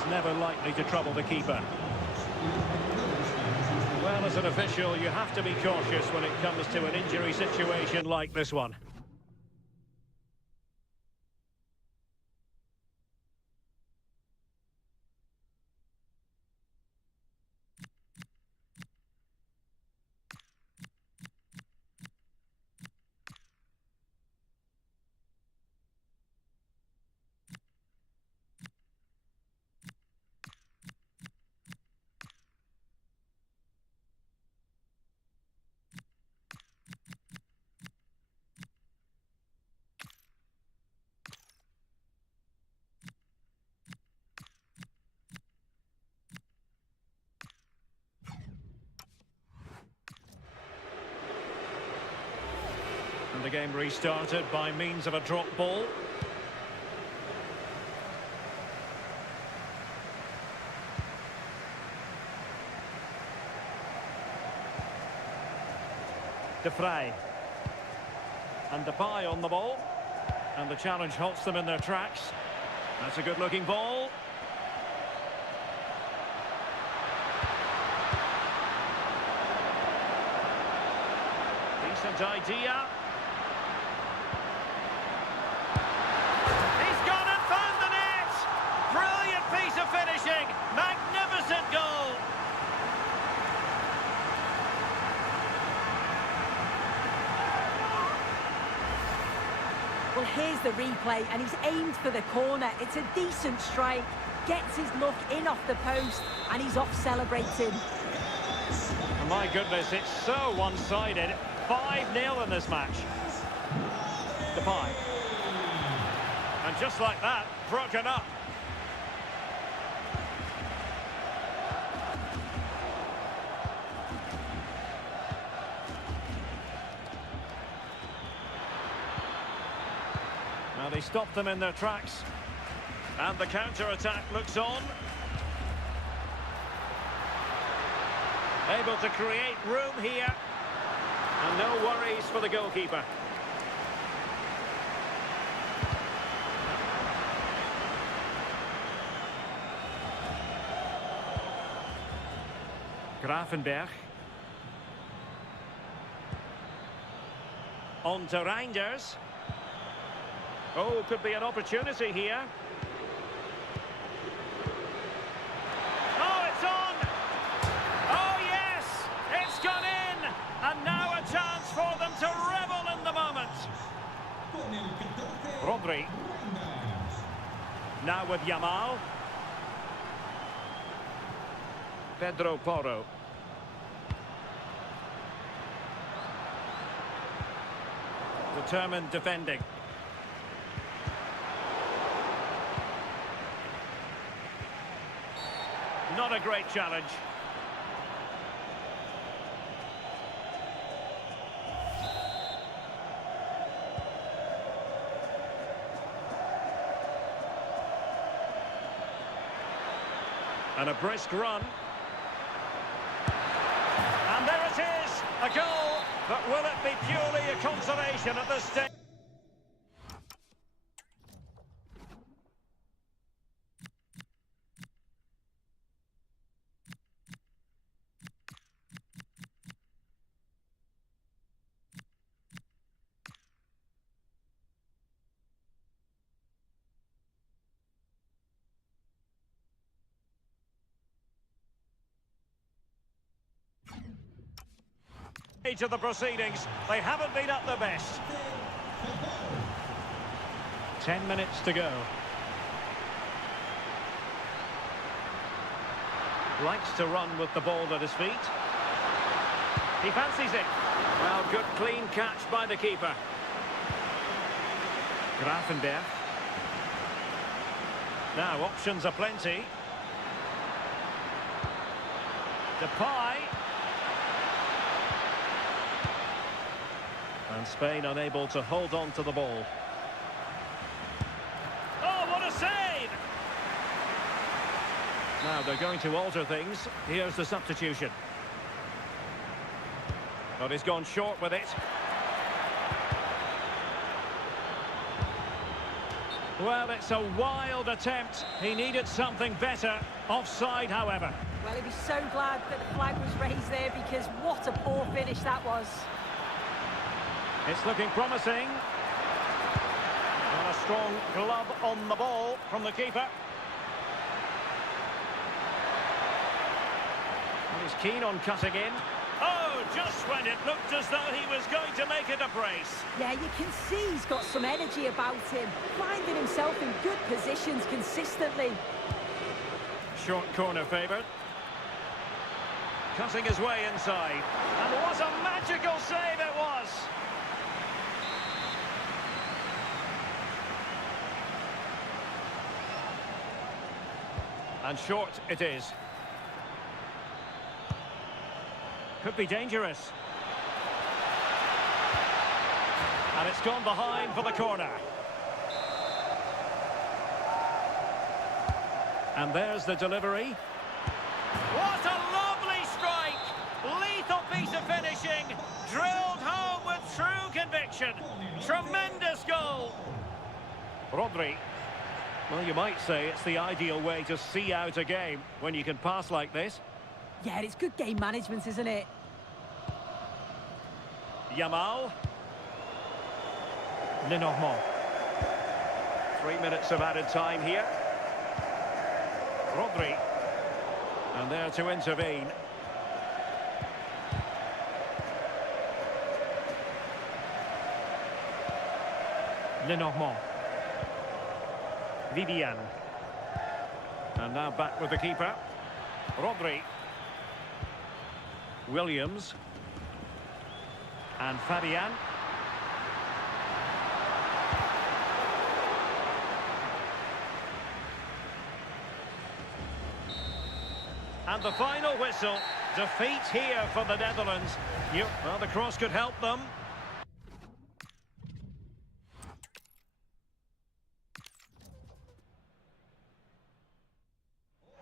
Never likely to trouble the keeper. Well, as an official, you have to be cautious when it comes to an injury situation like this one. And the game restarted by means of a drop ball. De Vrij. And Depay on the ball. And the challenge halts them in their tracks. That's a good-looking ball. Decent idea. He's gone and found the net! Brilliant piece of finishing! Magnificent goal! Well, here's the replay, and he's aimed for the corner. It's a decent strike, gets his look in off the post, and he's off celebrating. My goodness, it's so one-sided. 5-0 in this match. Depay. And just like that, broken up. Now they stopped them in their tracks. And the counter-attack looks on. Able to create room here. And no worries for the goalkeeper. Gravenberg. On to Reinders. Oh, could be an opportunity here. Oh, it's on! Oh, yes! It's gone in! And now a chance for them to revel in the moment. Rodri. Now with Jamal. Pedro Porro. Determined defending. Not a great challenge. And a brisk run. And there it is, a goal. But will it be purely a consolation at this stage? To the proceedings, they haven't been at their best. 10 minutes to go. Likes to run with the ball at his feet. He fancies it. Well, good clean catch by the keeper. Gravenberg. Now options are plenty. Depay. And Spain unable to hold on to the ball. Oh, what a save! Now they're going to alter things. Here's the substitution. But he's gone short with it. Well, it's a wild attempt. He needed something better. Offside, however. Well, he'd be so glad that the flag was raised there, because what a poor finish that was. It's looking promising. And a strong glove on the ball from the keeper. And he's keen on cutting in. Oh, just when it looked as though he was going to make it a brace. Yeah, you can see he's got some energy about him, finding himself in good positions consistently. Short corner favoured. Cutting his way inside. And what a magical save it was! And short it is. Could be dangerous. And it's gone behind for the corner. And there's the delivery. What a lovely strike! Lethal piece of finishing. Drilled home with true conviction. Tremendous goal. Rodri. Well, you might say it's the ideal way to see out a game when you can pass like this. Yeah, it's good game management, isn't it? Jamal. Lenormand. 3 minutes of added time here. Rodri. And there to intervene. Lenormand. Vivian. And now back with the keeper. Rodri. Williams. And Fabian. And the final whistle. Defeat here for the Netherlands. Well, the cross could help them.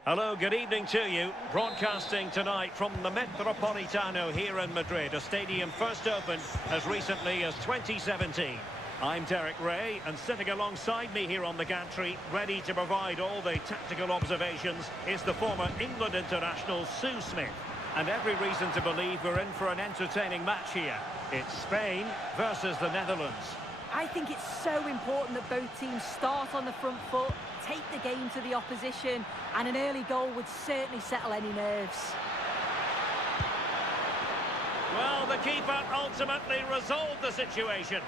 Hello, good evening to you. Broadcasting tonight from the Metropolitano here in Madrid, a stadium first opened as recently as 2017. I'm Derek Ray, and sitting alongside me here on the gantry, ready to provide all the tactical observations, is the former England international Sue Smith. And every reason to believe we're in for an entertaining match here. It's Spain versus the Netherlands. I think it's so important that both teams start on the front foot, take the game to the opposition, and an early goal would certainly settle any nerves. Well, the keeper ultimately resolved the situation.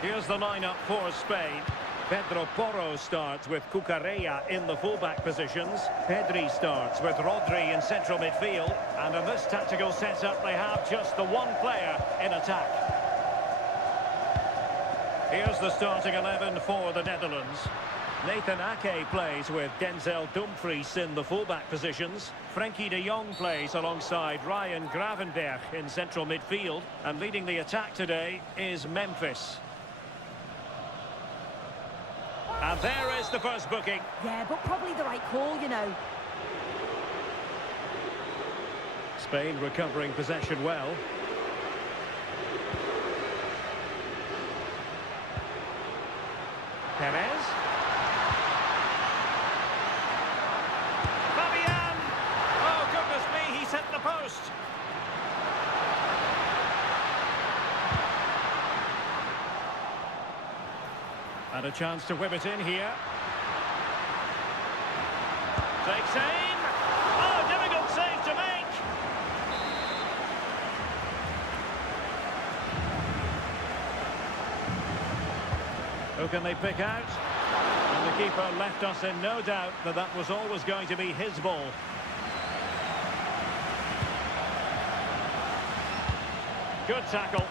Here's the lineup for Spain. Pedro Porro starts with Cucurella in the fullback positions. Pedri starts with Rodri in central midfield. And in this tactical setup, they have just the one player in attack. Here's the starting 11 for the Netherlands. Nathan Ake plays with Denzel Dumfries in the fullback positions. Frenkie de Jong plays alongside Ryan Gravenberch in central midfield. And leading the attack today is Memphis. And there is the first booking. Yeah, but probably the right call, you know. Spain recovering possession well. Perez. Fabian! Oh, goodness me, he's hit the post. And a chance to whip it in here. Takes aim. Oh, difficult save to make. Who can they pick out? And the keeper left us in no doubt that that was always going to be his ball. Good tackle.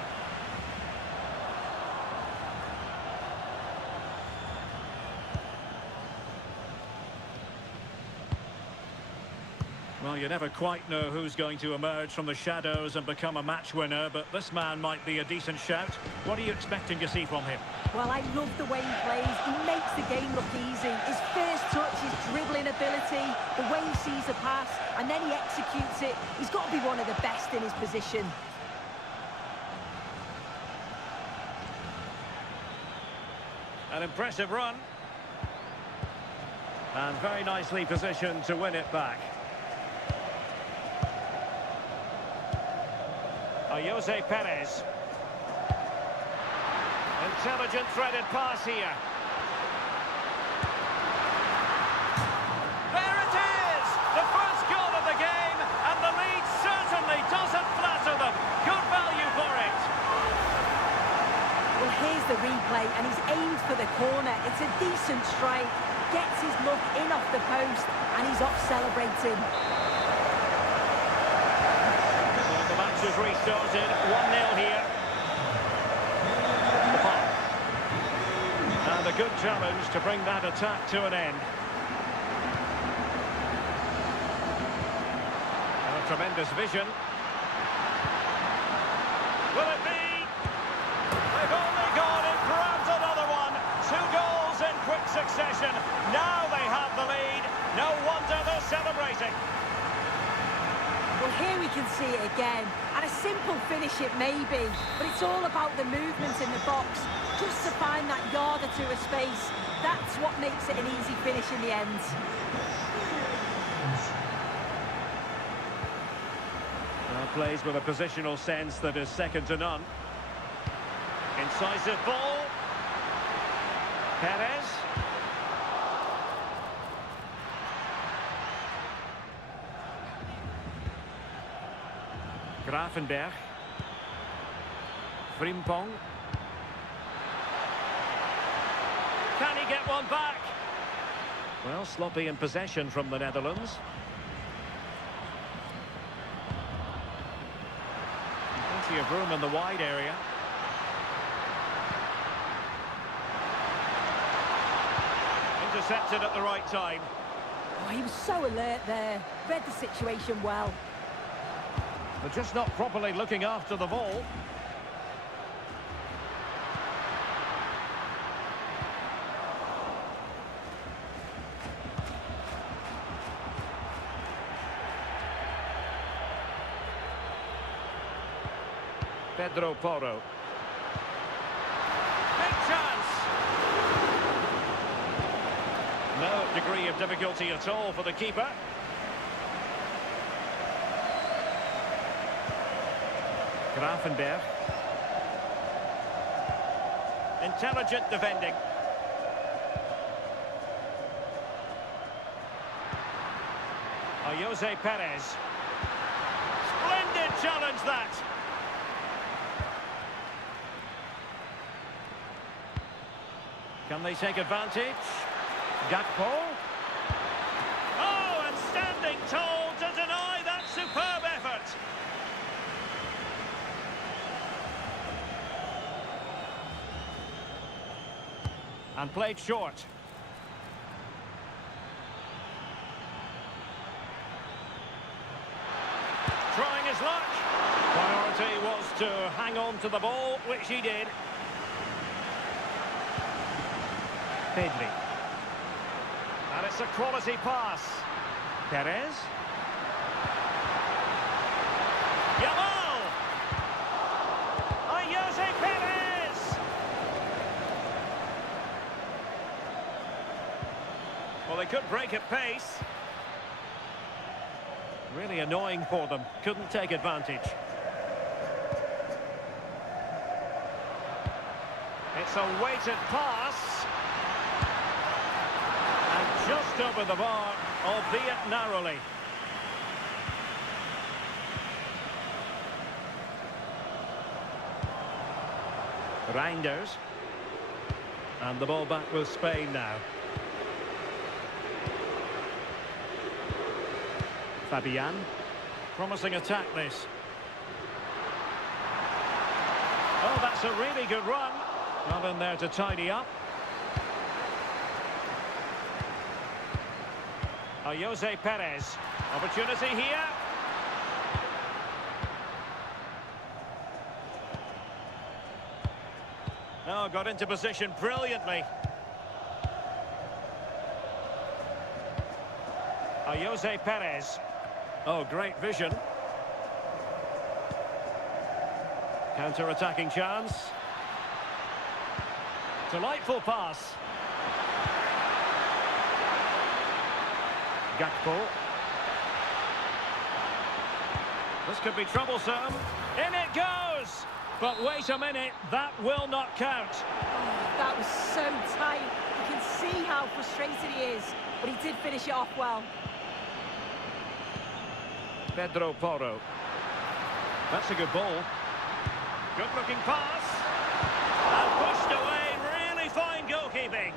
Well, you never quite know who's going to emerge from the shadows and become a match winner, but this man might be a decent shout. What are you expecting to see from him? Well, I love the way he plays. He makes the game look easy. His first touch, his dribbling ability, the way he sees a pass, and then he executes it. He's got to be one of the best in his position. An impressive run. And very nicely positioned to win it back. Jose Perez. Intelligent threaded pass here. There it is! The first goal of the game, and the lead certainly doesn't flatter them. Good value for it. Well, here's the replay, and he's aimed for the corner. It's a decent strike. Gets his look in off the post, and he's off celebrating. Has restarted 1-0 here. And a good challenge to bring that attack to an end. And a tremendous vision. Will it be? They've only gone and grabbed another one. 2 goals in quick succession. Now they have the lead. No wonder they're celebrating. Well, here we can see it again. And a simple finish it may be, but it's all about the movement in the box. Just to find that yard or two of space, that's what makes it an easy finish in the end. Well, plays with a positional sense that is second to none. Incisive ball. Perez. Gravenberch. Frimpong. Can he get one back? Well, sloppy in possession from the Netherlands. Plenty of room in the wide area. Intercepted at the right time. Oh, he was so alert there. Read the situation well. But just not properly looking after the ball. Pedro Porro. Big chance! No degree of difficulty at all for the keeper. Grafenberg. Intelligent defending. Jose Perez. Splendid challenge that! Can they take advantage? Gakpo. Oh, and standing tall to deny that superb effort. And played short. Trying his luck. Priority was to hang on to the ball, which he did. Pedri. And it's a quality pass. Perez. Jamal! Jose Perez! Well, they could break at pace. Really annoying for them. Couldn't take advantage. It's a weighted pass. Just over the bar, albeit narrowly. Reinders. And the ball back with Spain now. Fabian. Promising attack this. Oh, that's a really good run. Not in there to tidy up. Jose Perez. Opportunity here. Oh, got into position brilliantly. Jose Perez. Oh, great vision. Counter-attacking chance. Delightful pass. Gakpo. This could be troublesome. In it goes! But wait a minute, that will not count. Oh, that was so tight. You can see how frustrated he is, but he did finish it off well. Pedro Porro. That's a good ball. Good-looking pass. And pushed away. Really fine goalkeeping.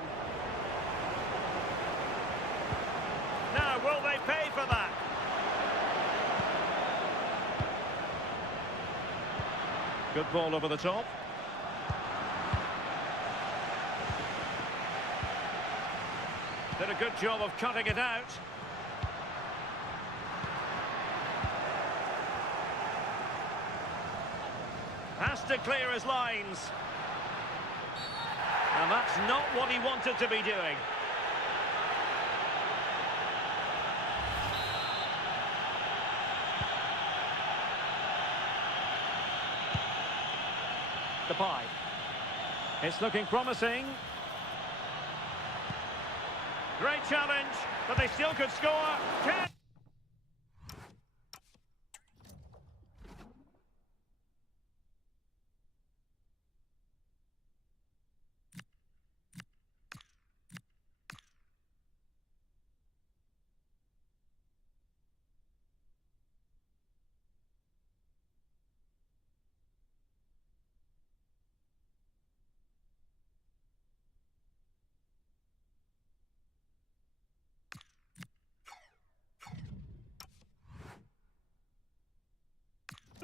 Now, will they pay for that? Good ball over the top. Did a good job of cutting it out. Has to clear his lines. And that's not what he wanted to be doing. Depay. It's looking promising. Great challenge, but they still could score.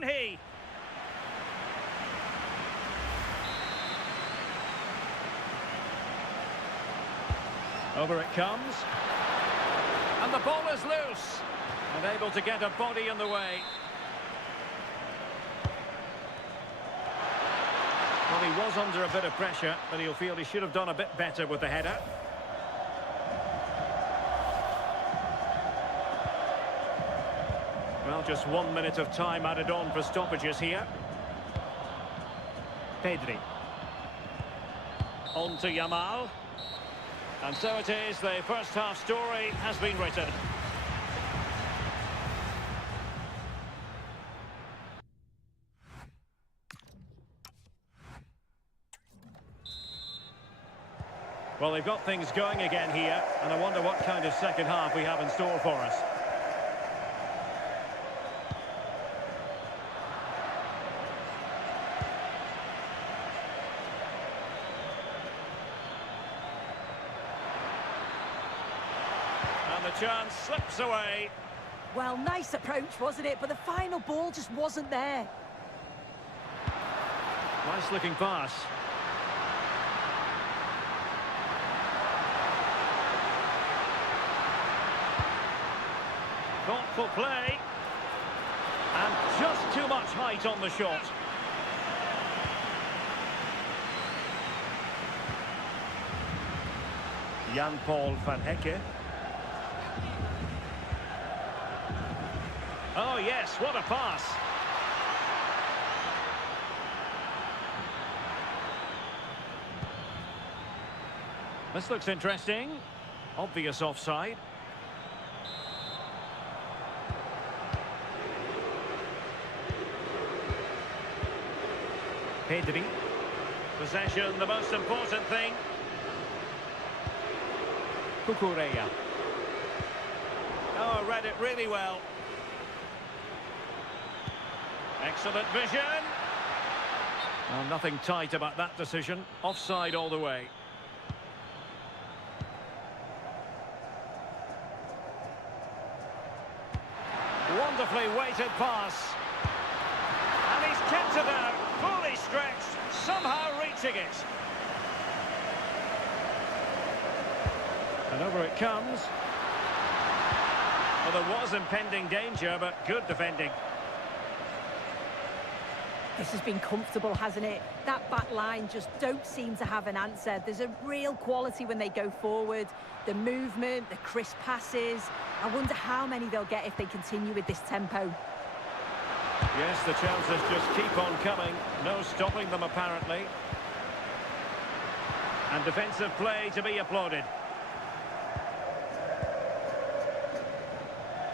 He. Over it comes. And the ball is loose. And able to get a body in the way. Well, he was under a bit of pressure, but he'll feel he should have done a bit better with the header. Well, just 1 minute of time added on for stoppages here. Pedri. On to Jamal. And so it is, the first half story has been written. Well, they've got things going again here, and I wonder what kind of second half we have in store for us. And the chance slips away. Well, nice approach, wasn't it? But the final ball just wasn't there. Nice looking pass. Thoughtful play. And just too much height on the shot. Jan-Paul van Hecke. Oh yes, what a pass. This looks interesting. Obvious offside. Pedri. Possession, the most important thing. Cucurella. Oh, read it really well. Excellent vision. Well, nothing tight about that decision. Offside all the way. Wonderfully weighted pass. And he's kept it out, fully stretched, somehow reaching it. And over it comes. Well, there was impending danger, but good defending. This has been comfortable, hasn't it? That back line just don't seem to have an answer. There's a real quality when they go forward. The movement, the crisp passes. I wonder how many they'll get if they continue with this tempo. Yes, the chances just keep on coming. No stopping them, apparently. And defensive play to be applauded.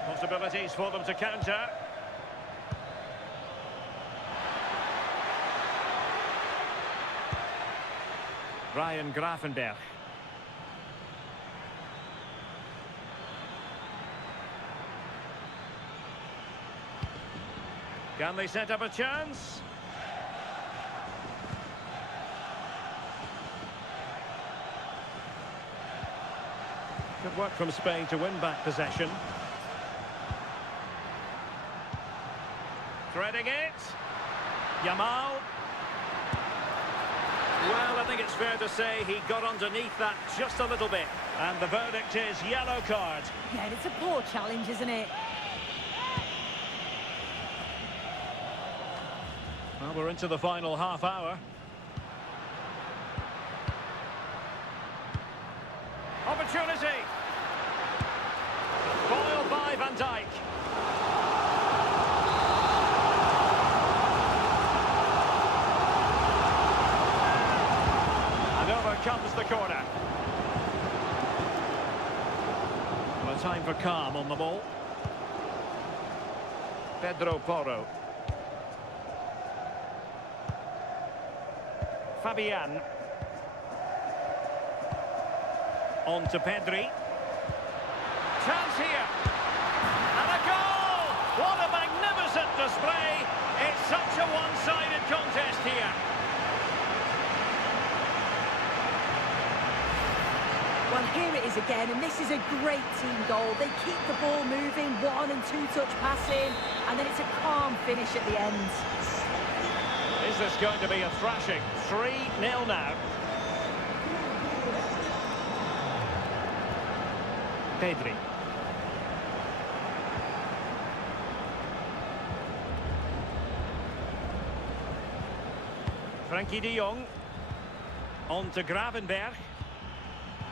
Possibilities for them to counter. Ryan Gravenberch. Can they set up a chance? Good work from Spain to win back possession. Threading it. Jamal. Well, I think it's fair to say he got underneath that just a little bit. And the verdict is yellow card. Yeah, it's a poor challenge, isn't it? Well, we're into the final half hour. Opportunity. Foiled by Van Dijk. And over comes the corner. Well, time for calm on the ball. Pedro Porro. Fabian. On to Pedri. Chance here. And a goal! What a magnificent display. It's such a one-sided contest here. Well, Here it is again, and this is a great team goal. They keep the ball moving, 1- and 2-touch passing, and then it's a calm finish at the end. Is this going to be a thrashing? 3-0 now. Pedri. Frankie de Jong. On to Gravenberg.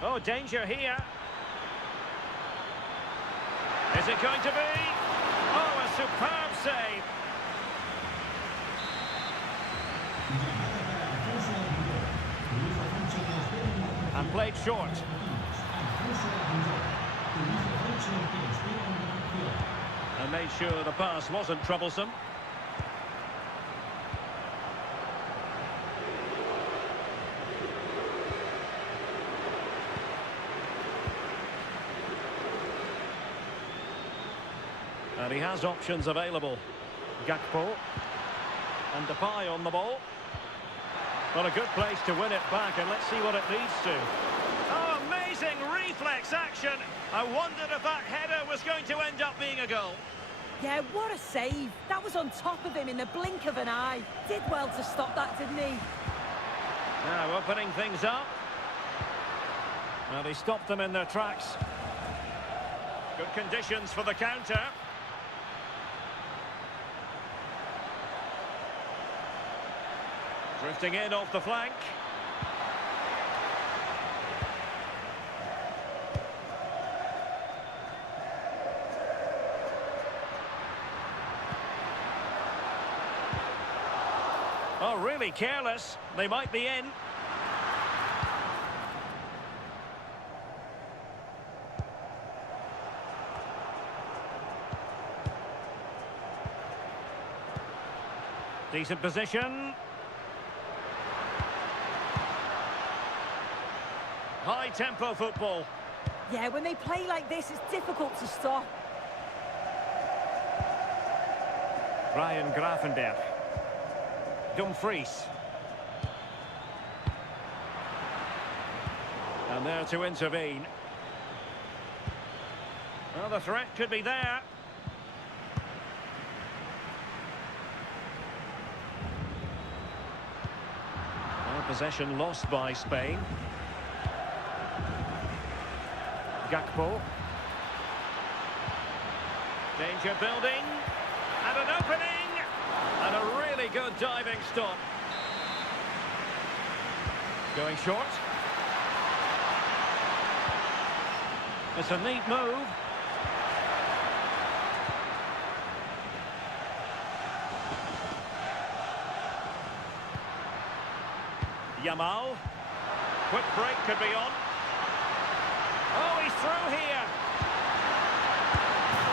Oh, danger here. Is it going to be? Oh, a superb save. And played short. And made sure the pass wasn't troublesome. And he has options available. Gakpo. And Depay on the ball. Well, a good place to win it back, and let's see what it leads to. Oh, amazing reflex action. I wondered if that header was going to end up being a goal. Yeah, what a save. That was on top of him in the blink of an eye. Did well to stop that, didn't he? Now opening things up. Well, he stopped them in their tracks. Good conditions for the counter. Drifting in off the flank. Oh, really careless. They might be in. Decent position. High-tempo football. Yeah, when they play like this, it's difficult to stop. Ryan Gravenberg. Dumfries. And there to intervene. Well, the threat could be there. Well, possession lost by Spain. Gakpo. Danger building. And an opening. And a really good diving stop. Going short. It's a neat move. Jamal. Quick break could be on. Oh, he's through here.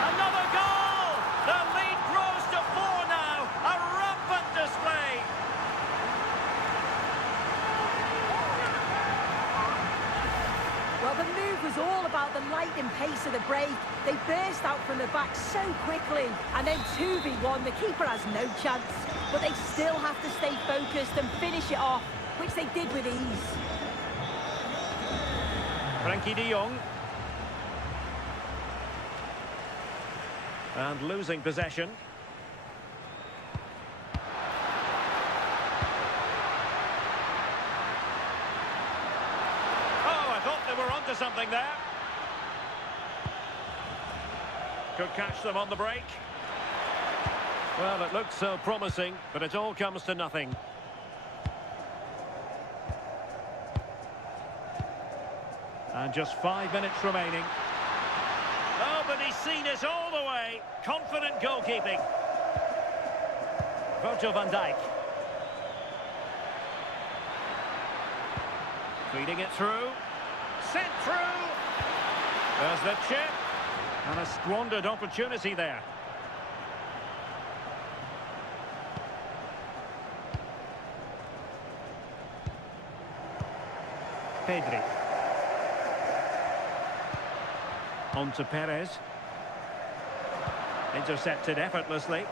Another goal! The lead grows to 4 now. A rampant display. Well, the move was all about the lightning pace of the break. They burst out from the back so quickly. And then 2v1, the keeper has no chance. But they still have to stay focused and finish it off, which they did with ease. Frankie de Jong. And losing possession. Oh, I thought they were onto something there. Could catch them on the break. Well, it looked so promising, but it all comes to nothing. And just 5 minutes remaining. Oh, but he's seen it all the way. Confident goalkeeping. Virgil van Dijk. Feeding it through. Sent through. There's the chip. And a squandered opportunity there. Pedri. On to Perez. Intercepted effortlessly.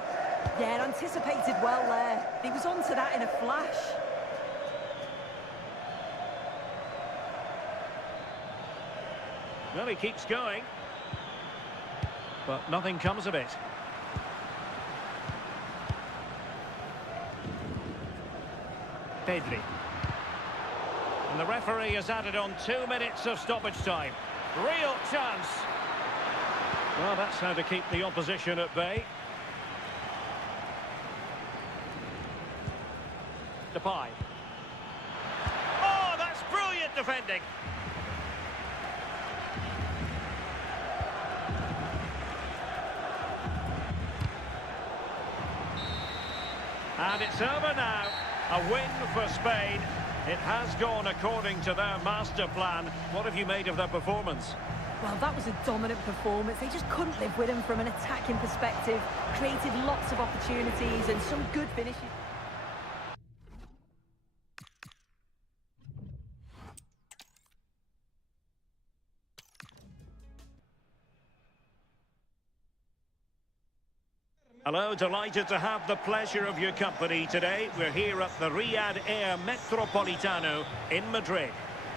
Yeah, anticipated well there. He was onto that in a flash. Well, he keeps going, but nothing comes of it. Pedri. And the referee has added on 2 minutes of stoppage time. Real chance. Well, that's how to keep the opposition at bay. Depay. Oh, that's brilliant defending. And it's over now. A win for Spain. It has gone according to their master plan. What have you made of their performance? Well, that was a dominant performance. They just couldn't live with him from an attacking perspective. Created lots of opportunities and some good finishes. Hello, delighted to have the pleasure of your company today. We're here at the Riyadh Air Metropolitano in Madrid.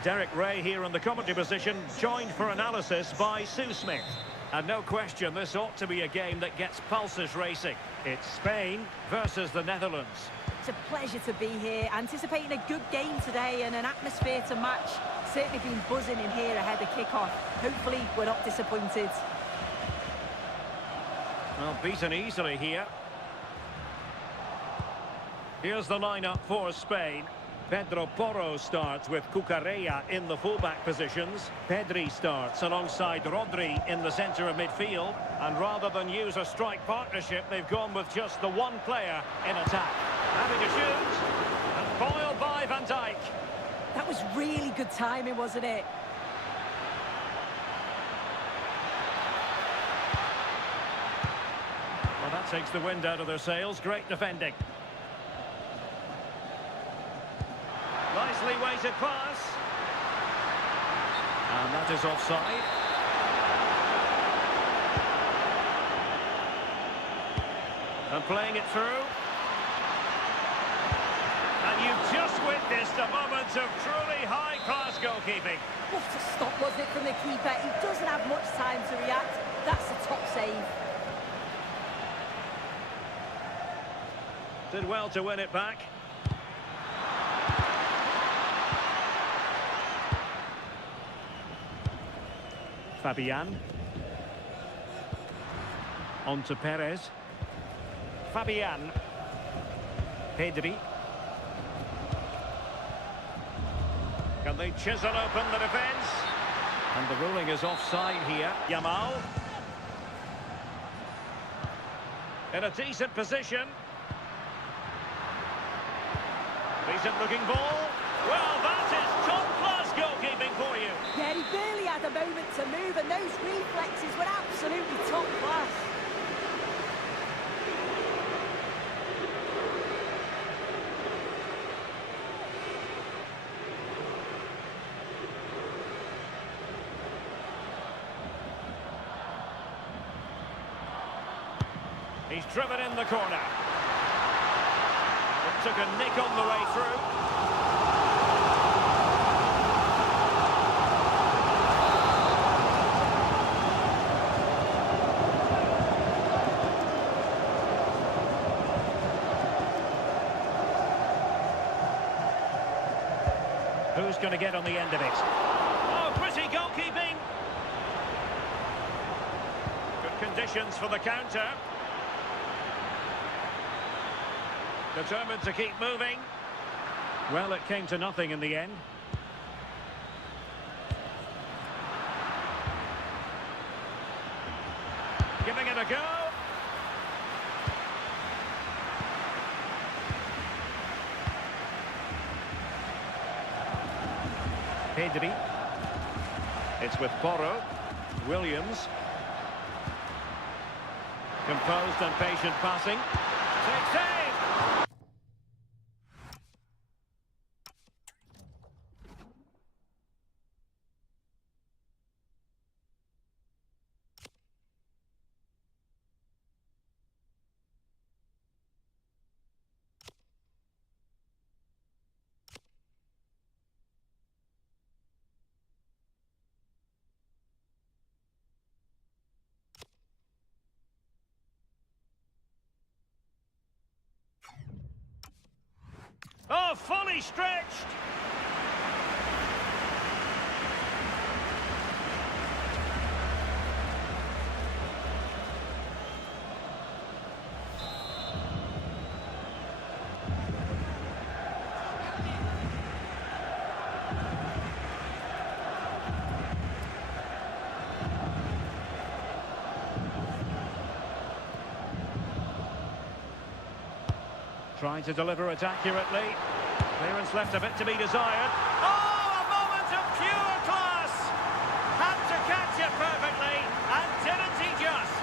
Derek Ray here in the commentary position, joined for analysis by Sue Smith. And no question, this ought to be a game that gets pulses racing. It's Spain versus the Netherlands. It's a pleasure to be here, anticipating a good game today and an atmosphere to match. Certainly been buzzing in here ahead of kick-off. Hopefully we're not disappointed. Well, beaten easily here. Here's the lineup for Spain. Pedro Porro starts with Cucurella in the fullback positions. Pedri starts alongside Rodri in the centre of midfield. And rather than use a strike partnership, they've gone with just the one player in attack. Having a shoot, and foiled by Van Dijk. That was really good timing, wasn't it? Well, that takes the wind out of their sails. Great defending. Nicely weighted pass. And that is offside. And playing it through. And you've just witnessed a moment of truly high-class goalkeeping. What a stop, wasn't it, from the keeper? He doesn't have much time to react. That's a top save. Did well to win it back. Fabian. On to Perez. Fabian. Pedri. Can they chisel open the defence? And the ruling is offside here. Jamal. In a decent position. Decent looking ball. Well, that is top-class goalkeeping for you. Yeah, he barely had a moment to move, and those reflexes were absolutely top class. He's driven in the corner. It took a nick on the way through. Who's going to get on the end of it? Oh, pretty goalkeeping. Good conditions for the counter. Determined to keep moving. Well, it came to nothing in the end. Giving it a go. Pedri. It's with Porro. Williams. Composed and patient passing. Save! Oh, fully stretched. Trying to deliver it accurately. Clearance left a bit to be desired. Oh, a moment of pure class! Had to catch it perfectly, and didn't he just?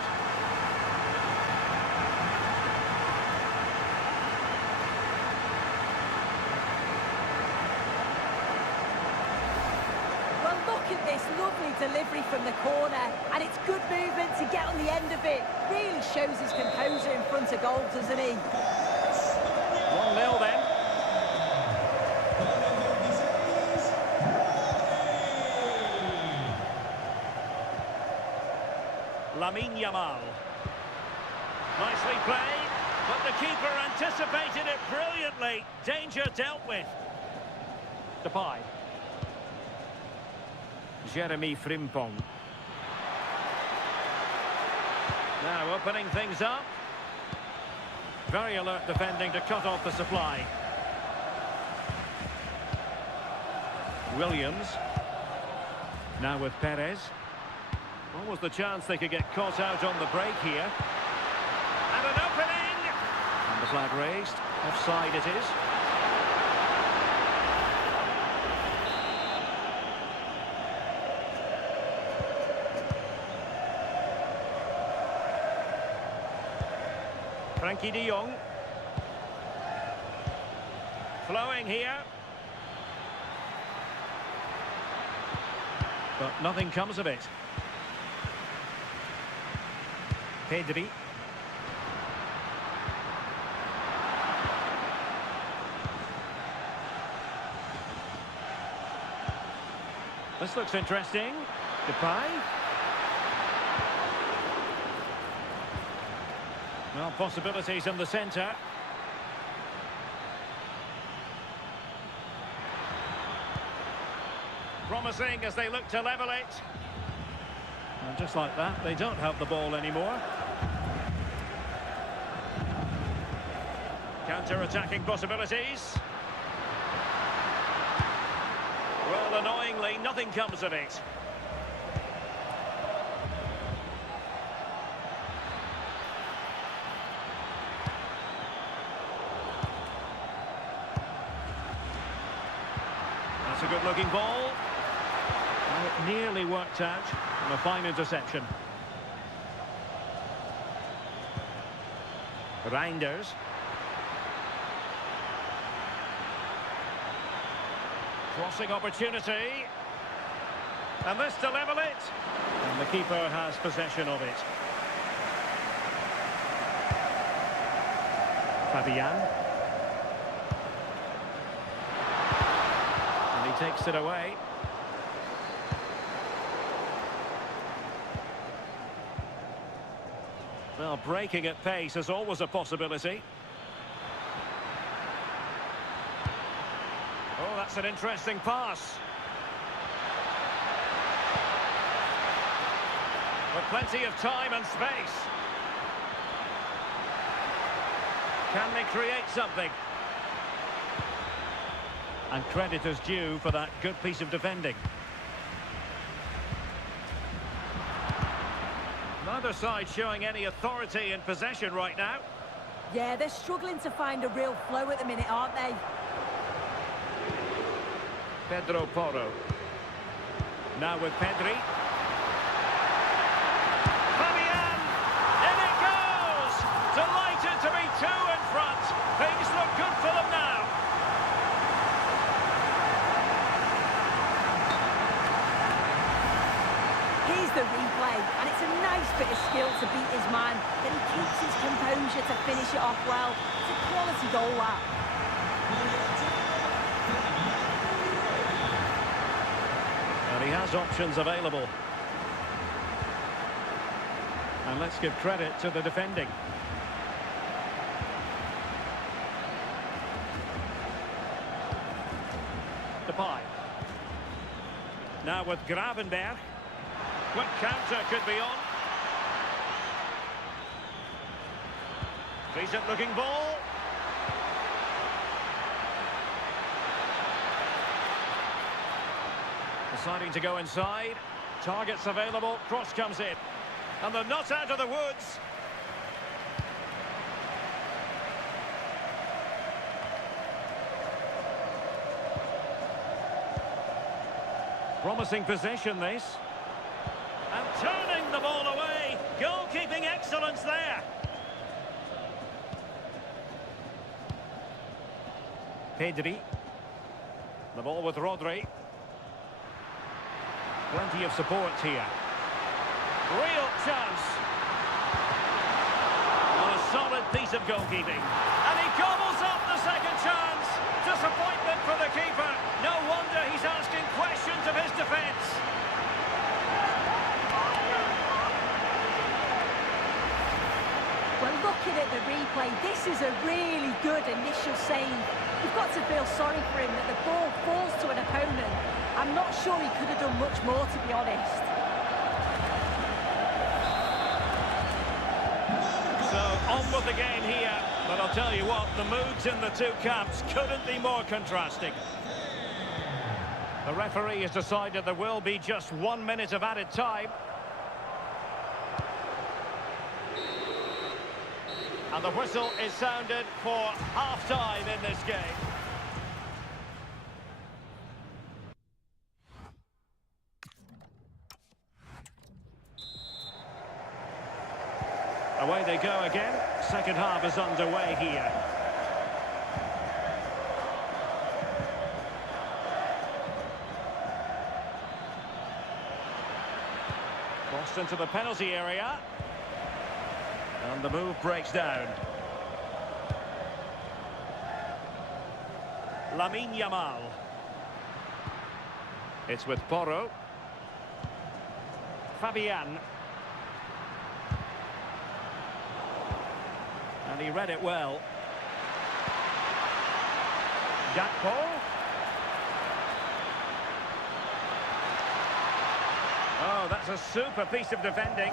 Well, look at this lovely delivery from the corner, and it's good movement to get on the end of it. Really shows his composure in front of goal, doesn't he? 1-0 then. Yamal. Nicely played, but the keeper anticipated it brilliantly. Danger dealt with. Depay. Jeremy Frimpong. Now opening things up. Very alert defending to cut off the supply. Williams. Now with Perez. What was the chance they could get caught out on the break here? And an opening! And the flag raised. Offside it is. Frankie de Jong. Flowing here. But nothing comes of it. Pedri. This looks interesting. Depay. Well, possibilities in the centre. Promising as they look to level it. And just like that, they don't have the ball anymore. Counter-attacking possibilities. Well, annoyingly, nothing comes of it. That's a good-looking ball. And it nearly worked out on a fine interception. Reinders. Crossing opportunity. And this to level it. And the keeper has possession of it. Fabian. And he takes it away. Well, breaking at pace is always a possibility. Oh, that's an interesting pass. With plenty of time and space. Can they create something? And credit is due for that good piece of defending. Neither side showing any authority in possession right now. Yeah, they're struggling to find a real flow at the minute, aren't they? Pedro Porro. Now with Pedri. Fabian! In it goes! Delighted to be two in front. Things look good for them now. Here's the replay, and it's a nice bit of skill to beat his man. Then he keeps his composure to finish it off well. It's a quality goal, that. And he has options available. And let's give credit to the defending. Now with Gravenberg. Quick counter could be on. Decent looking ball. Deciding to go inside. Targets available. Cross comes in. And they're not out of the woods. Promising possession, this. And turning the ball away. Goalkeeping excellence there. Pedri. The ball with Rodri. Plenty of support here. Real chance. Well, a solid piece of goalkeeping. And he gobbles up the second chance. Disappointment for the keeper. No wonder he's asking questions of his defence. Well, looking at the replay, this is a really good initial save. You've got to feel sorry for him that the ball falls to an opponent. I'm not sure he could have done much more, to be honest. So, on with the game here. But I'll tell you what, the moods in the two camps couldn't be more contrasting. The referee has decided there will be just 1 minute of added time. And the whistle is sounded for half-time in this game. Away they go again. Second half is underway here. Crossed into the penalty area. And the move breaks down. Jamal. It's with Porro. Fabian. And he read it well. Gakpo. Oh, that's a super piece of defending.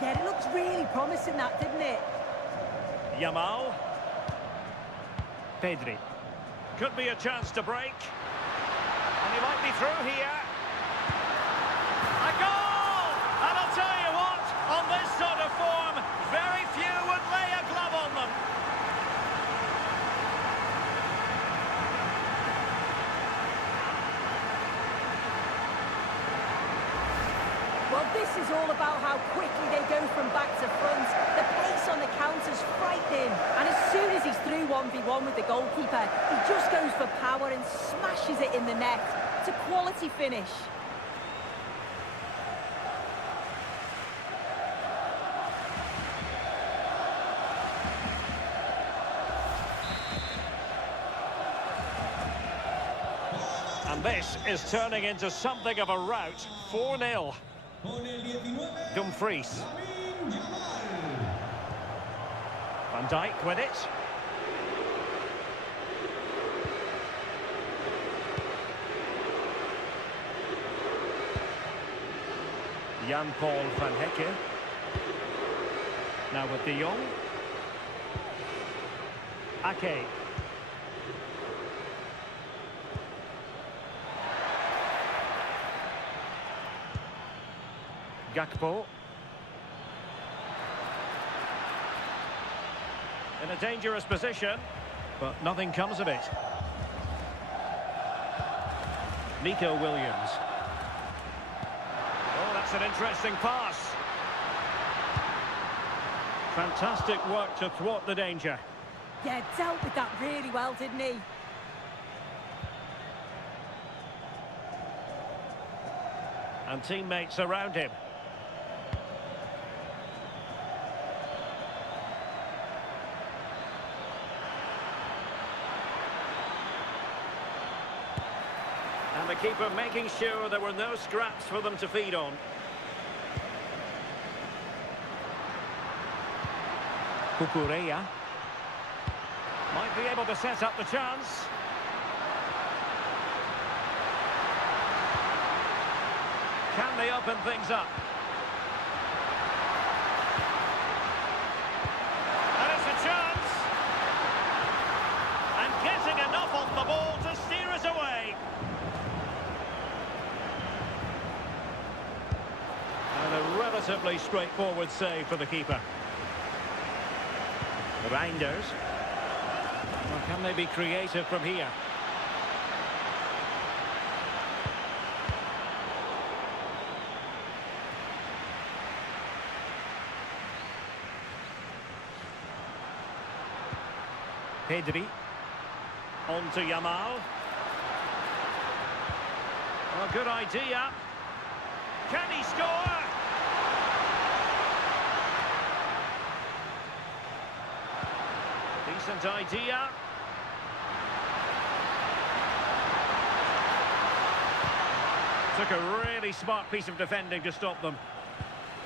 Yeah, it looks really promising, that, didn't it? Jamal. Pedri. Could be a chance to break. And he might be through here. A goal! And I'll tell you what, on this sort of form, very few would lay a glove on them. Well, this is all about how quickly they go from back to front. The pace on the counter's frightening. And as soon as he's through 1v1 with the goalkeeper, he just goes for power and smashes it in the net. It's a quality finish. And this is turning into something of a rout. 4-0. Dumfries. Van Dijk with it. Jan-Paul van Hecke. Now with De Jong. Ake. Gakpo. In a dangerous position, but nothing comes of it. Nico Williams. Oh, that's an interesting pass. Fantastic work to thwart the danger. Yeah, dealt with that really well, didn't he? And teammates around him. And the keeper making sure there were no scraps for them to feed on. Cucurella. Might be able to set up the chance. Can they open things up? And it's a chance. And getting enough on the ball to steer us away. And a relatively straightforward save for the keeper. Reinders. Well, can they be creative from here? Pedri. On to Jamal. Oh, good idea. Can he score? Decent idea. Took a really smart piece of defending to stop them.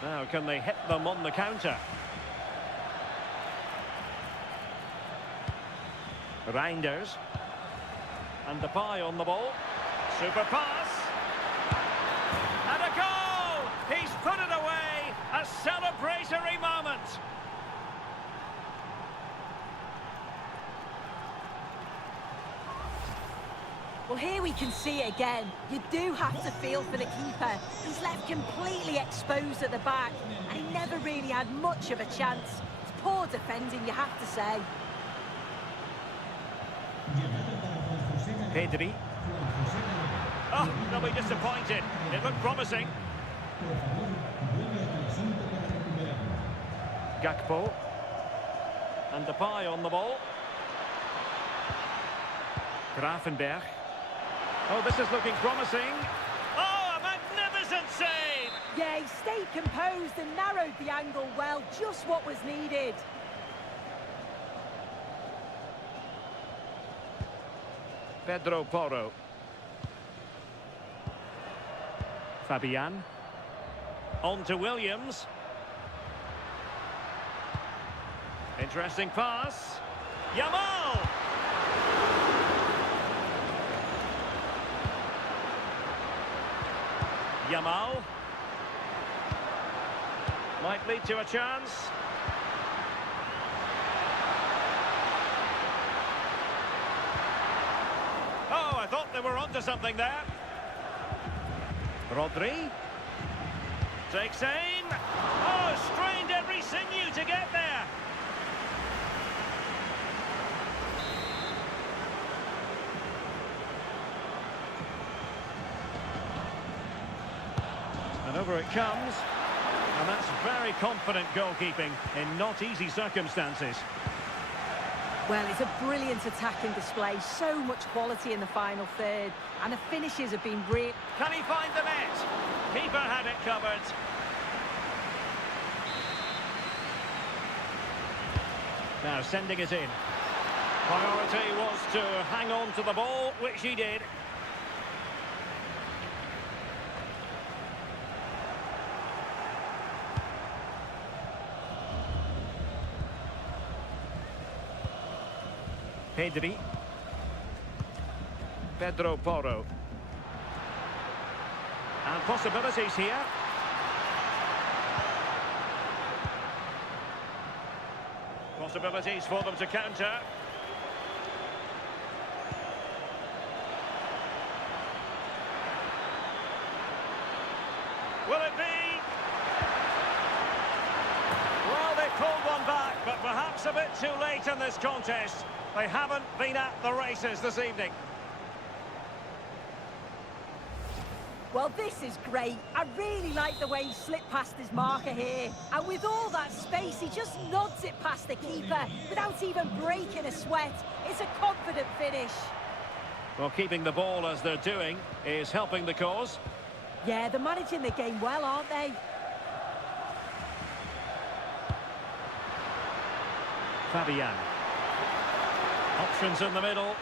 Now, can they hit them on the counter? Reinders. And the pie on the ball. Super pass. And a goal! He's put it away! A celebratory moment! Well, here we can see it again. You do have to feel for the keeper. He's left completely exposed at the back, and he never really had much of a chance. It's poor defending, you have to say. Pedri. Oh, they'll be disappointed. It looked promising. Gakpo. And the pie on the ball. Grafenberg. Oh, this is looking promising. Oh, a magnificent save! Yeah, he stayed composed and narrowed the angle well, just what was needed. Pedro Porro. Fabian. On to Williams. Interesting pass. Jamal! Jamal. Might lead to a chance. Oh, I thought they were onto something there. Rodri. Takes aim. Oh, strained every sinew to get there. And over it comes. And that's very confident goalkeeping in not easy circumstances. Well, it's a brilliant attacking display. So much quality in the final third. And the finishes have been brilliant. Can he find the net? Keeper had it covered. Now sending it in. Priority was to hang on to the ball, which he did. Pedri. Pedro Porro. And possibilities here. Possibilities for them to counter. Will it be? Well, they pulled one back, but perhaps a bit too late in this contest. They haven't been at the races this evening. Well, this is great. I really like the way he slipped past his marker here. And with all that space, he just nods it past the keeper without even breaking a sweat. It's a confident finish. Well, keeping the ball as they're doing is helping the cause. Yeah, they're managing the game well, aren't they? Fabian. Options in the middle.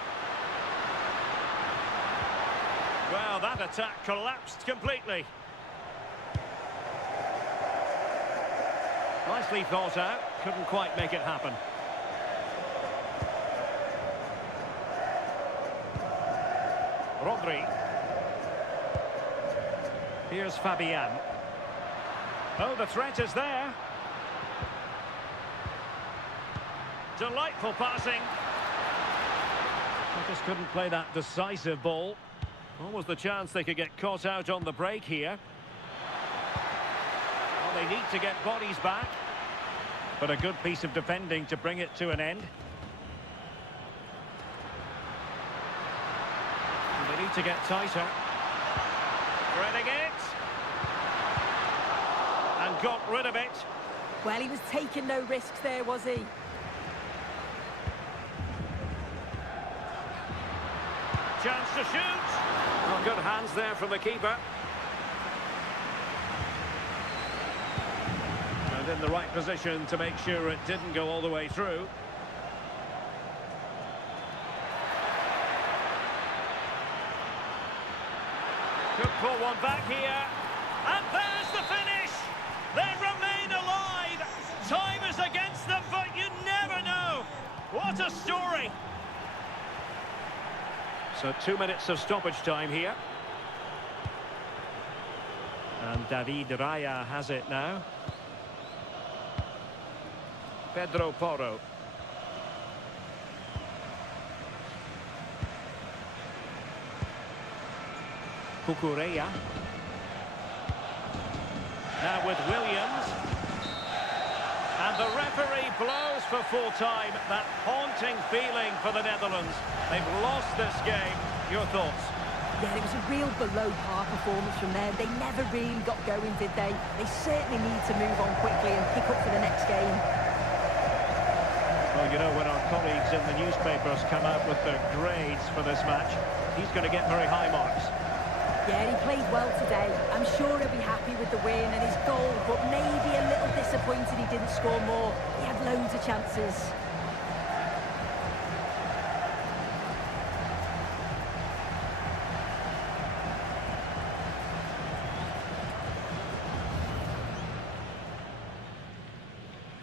Well, that attack collapsed completely. Nicely thought out. Couldn't quite make it happen. Rodri. Here's Fabian. Oh, the threat is there. Delightful passing. They just couldn't play that decisive ball. What was the chance they could get caught out on the break here? Well, they need to get bodies back. But a good piece of defending to bring it to an end. They need to get tighter. Threading it. And got rid of it. Well, he was taking no risks there, was he? Chance to shoot. Well, good hands there from the keeper. And in the right position to make sure it didn't go all the way through. Could pull one back here. And there's the finish. They remain alive. Time is against them, but you never know. What a story. So 2 minutes of stoppage time here. And David Raya has it now. Pedro Porro. Cucurella. Now with Williams. And the referee blows for full time. That haunting feeling for the Netherlands. They've lost this game. Your thoughts? Yeah, it was a real below-par performance from them. They never really got going, did they? They certainly need to move on quickly and pick up for the next game. Well, you know, when our colleagues in the newspapers come out with their grades for this match, he's going to get very high marks. Yeah, he played well today. I'm sure he'll be happy with the win and his goal, but maybe a little disappointed he didn't score more. He had loads of chances.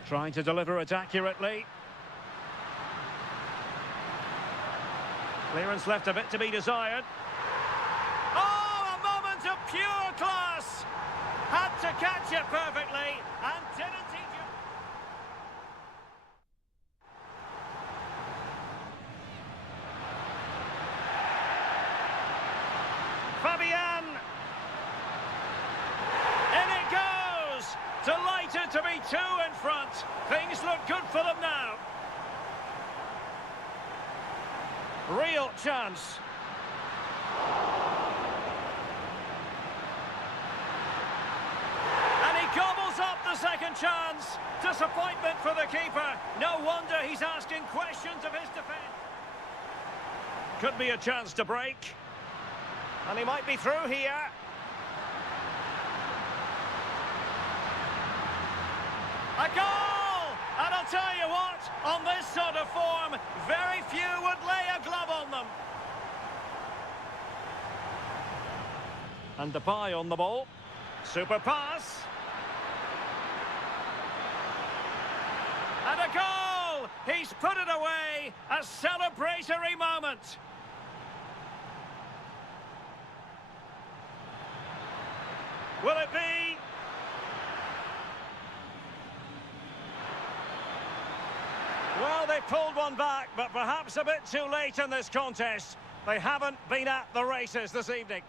Trying to deliver it accurately. Clearance left a bit to be desired. Oh, a moment of pure class! Had to catch it perfectly and didn't he? Fabian! In it goes! Delighted to be two in front. Things look good for them now. Real chance. And he gobbles up the second chance. Disappointment for the keeper. No wonder he's asking questions of his defence. Could be a chance to break. And he might be through here. A goal! And I'll tell you what, on this sort of form, very few would lay a glove on them. And Depay on the ball. Super pass. And a goal! He's put it away. A celebratory moment. Will it be? Well, they pulled one back, but perhaps a bit too late in this contest. They haven't been at the races this evening.